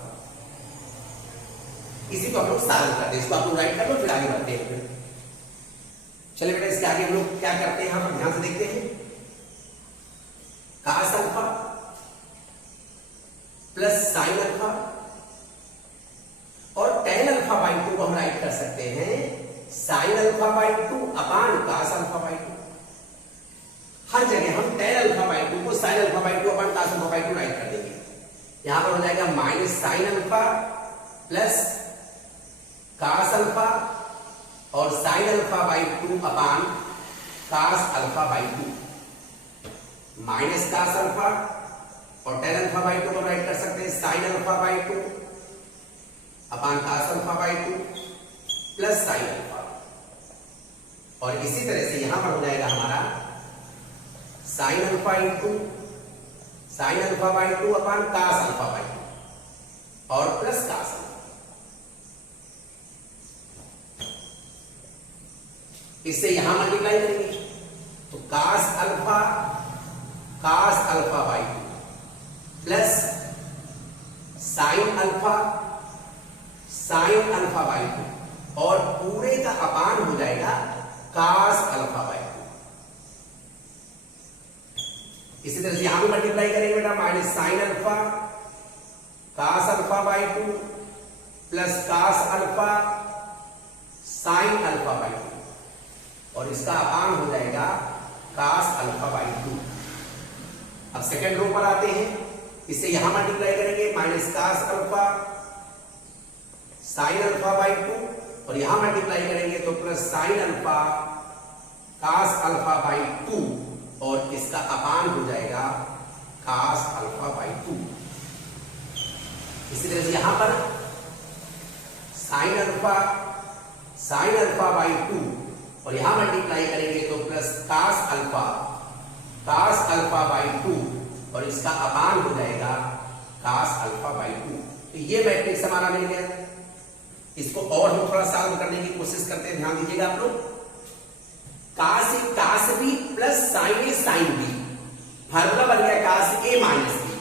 इसी को हम लोग सॉल्व करते हैं, इसको आप लोग राइट कर लो फिर आगे बढ़ते हैं। चलिए बेटा इसके आगे हम लोग क्या करते हैं, हम ध्यान से देखते हैं। cos alpha plus sine alpha और tan अल्फा बाई 2 को हम राइट कर सकते हैं sine alpha by 2 upon cos alpha by 2। हर जगह हम tan अल्फा बाई 2 को sine alpha by 2 upon cos alpha by 2 write कर देंगे। यहां पर हो जाएगा minus sine alpha plus cos alpha और sine alpha by 2 upon cos alpha by 2 minus cos alpha और टेन अल्फा बाई 2 को राइट कर सकते हैं sine alpha by 2 upon cos alpha by 2 plus sine alpha. और इसी तरह से यहां पर हो जाएगा हमारा sine alpha into sine alpha by 2 upon cos alpha by 2 और प्लस कास अल्फा। इससे यहां मल्टीप्लाई करेंगे तो cos alpha by 2 plus sine alpha by 2 और पूरे का अपान हो जाएगा कास अल्फा बाई 2। इसी तरह से यहां भी मल्टीप्लाई करेंगे बेटा minus sine alpha by 2 plus cos alpha sine alpha by 2 और इसका अपान हो जाएगा कास अल्फा बाई 2। अब सेकेंड रो पर आते हैं, इससे यहां मल्टीप्लाई करेंगे minus cos alpha sine alpha by 2 और यहां मल्टीप्लाई करेंगे तो plus sine alpha cos alpha by 2 और इसका अपान हो जाएगा कास अल्फा बाई 2। इसी तरह से यहां पर साइन अल्फा बाई 2 और यहां मल्टीप्लाई करेंगे तो प्लस कास अल्फा बाई 2 और इसका अपान हो जाएगा कास अल्फा बाई 2। तो ये मैट्रिक्स हमारा मिल गया। इसको और हम थोड़ा सॉल्व करने की कोशिश करते हैं, ध्यान दीजिएगा आप लोग। Cos B plus sine B formula बन गया कास ए माइनस बी।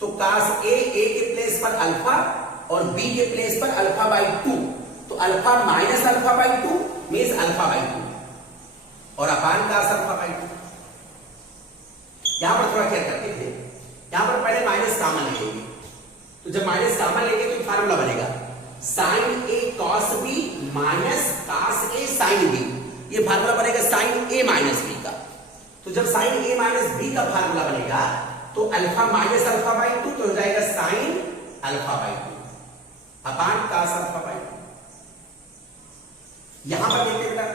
तो कास ए के प्लेस पर अल्फा और बी के प्लेस पर अल्फा बाई 2 तो alpha minus alpha by 2 means alpha by 2 और अपान कास अल्फा बाई 2। यहां पर थोड़ा क्या करते थे, यहां पर पहले माइनस कॉमन लेंगे तो जब माइनस कॉमन लेंगे तो फार्मूला बनेगा sign A cos B minus cos A sine B. ये फार्मूला बनेगा साइन ए माइनस बी का। तो जब साइन ए माइनस बी का फार्मूला बनेगा तो अल्फा माइनस अल्फा बाई 2 तो हो जाएगा sine alpha by 2 upon cos alpha by 2। यहां पर देखते बेटा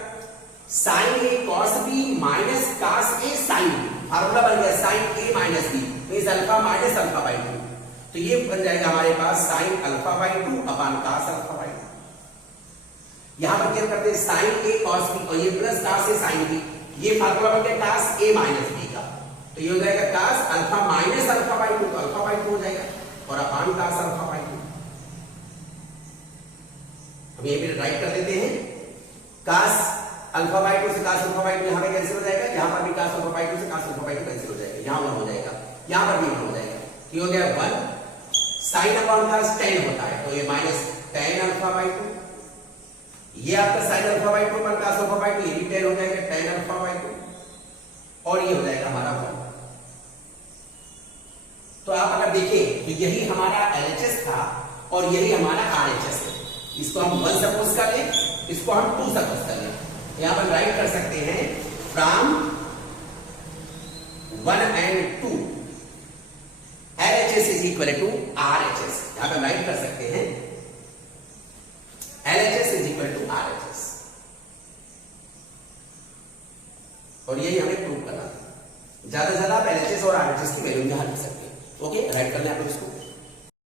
sine A cos B minus cos A sine B formula बन गया sine A minus B means alpha minus alpha by 2 तो ये बन जाएगा हमारे पास sine alpha by 2 upon cos alpha by 2। यहां पर क्या करते हैं साइन ए कॉस बी और ये plus cos A sine B, ये फार्मूला बन गया कास ए माइनस बी का। तो ये हो जाएगा cos alpha minus alpha by 2 तो अल्फा बाई 2 हो जाएगा और अपान कास अल्फा बाई 2। हम ये भी राइट कर देते हैं कास अल्फा बाई 2 से कास अल्फा बाई 2 यहां पे कैंसिल हो जाएगा, यहां पर भी कास अल्फा बाई 2 से कास अल्फा बाई 2 कैंसिल हो जाएगा, यहां 1 हो जाएगा, यहां पर भी 1 हो जाएगा। ये हो गया 1 साइन अपॉन कास 10 होता है तो ये माइनस tan अल्फा बाई 2। ये आपका साइन अल्फा बाई 2 पर कास अल्फा बाई 2 ये भी 10 हो जाएगा tan अल्फा बाई 2 और ये हो जाएगा हमारा 1। तो आप अगर देखें तो यही हमारा LHS था और यही हमारा RHS है। इसको हम 1 सपोज कर लें, इसको हम 2 सपोज कर लें। यहां पर राइट कर सकते हैं from 1 and 2 LHS is equal to RHS। यहां पर राइट कर सकते हैं LHS is equal to RHS और यही हमें प्रूव करना था। ज्यादा से ज्यादा आप LHS और RHS की वैल्यू यहां लिख सकते हैं। ओके, राइट कर लें आप इसको।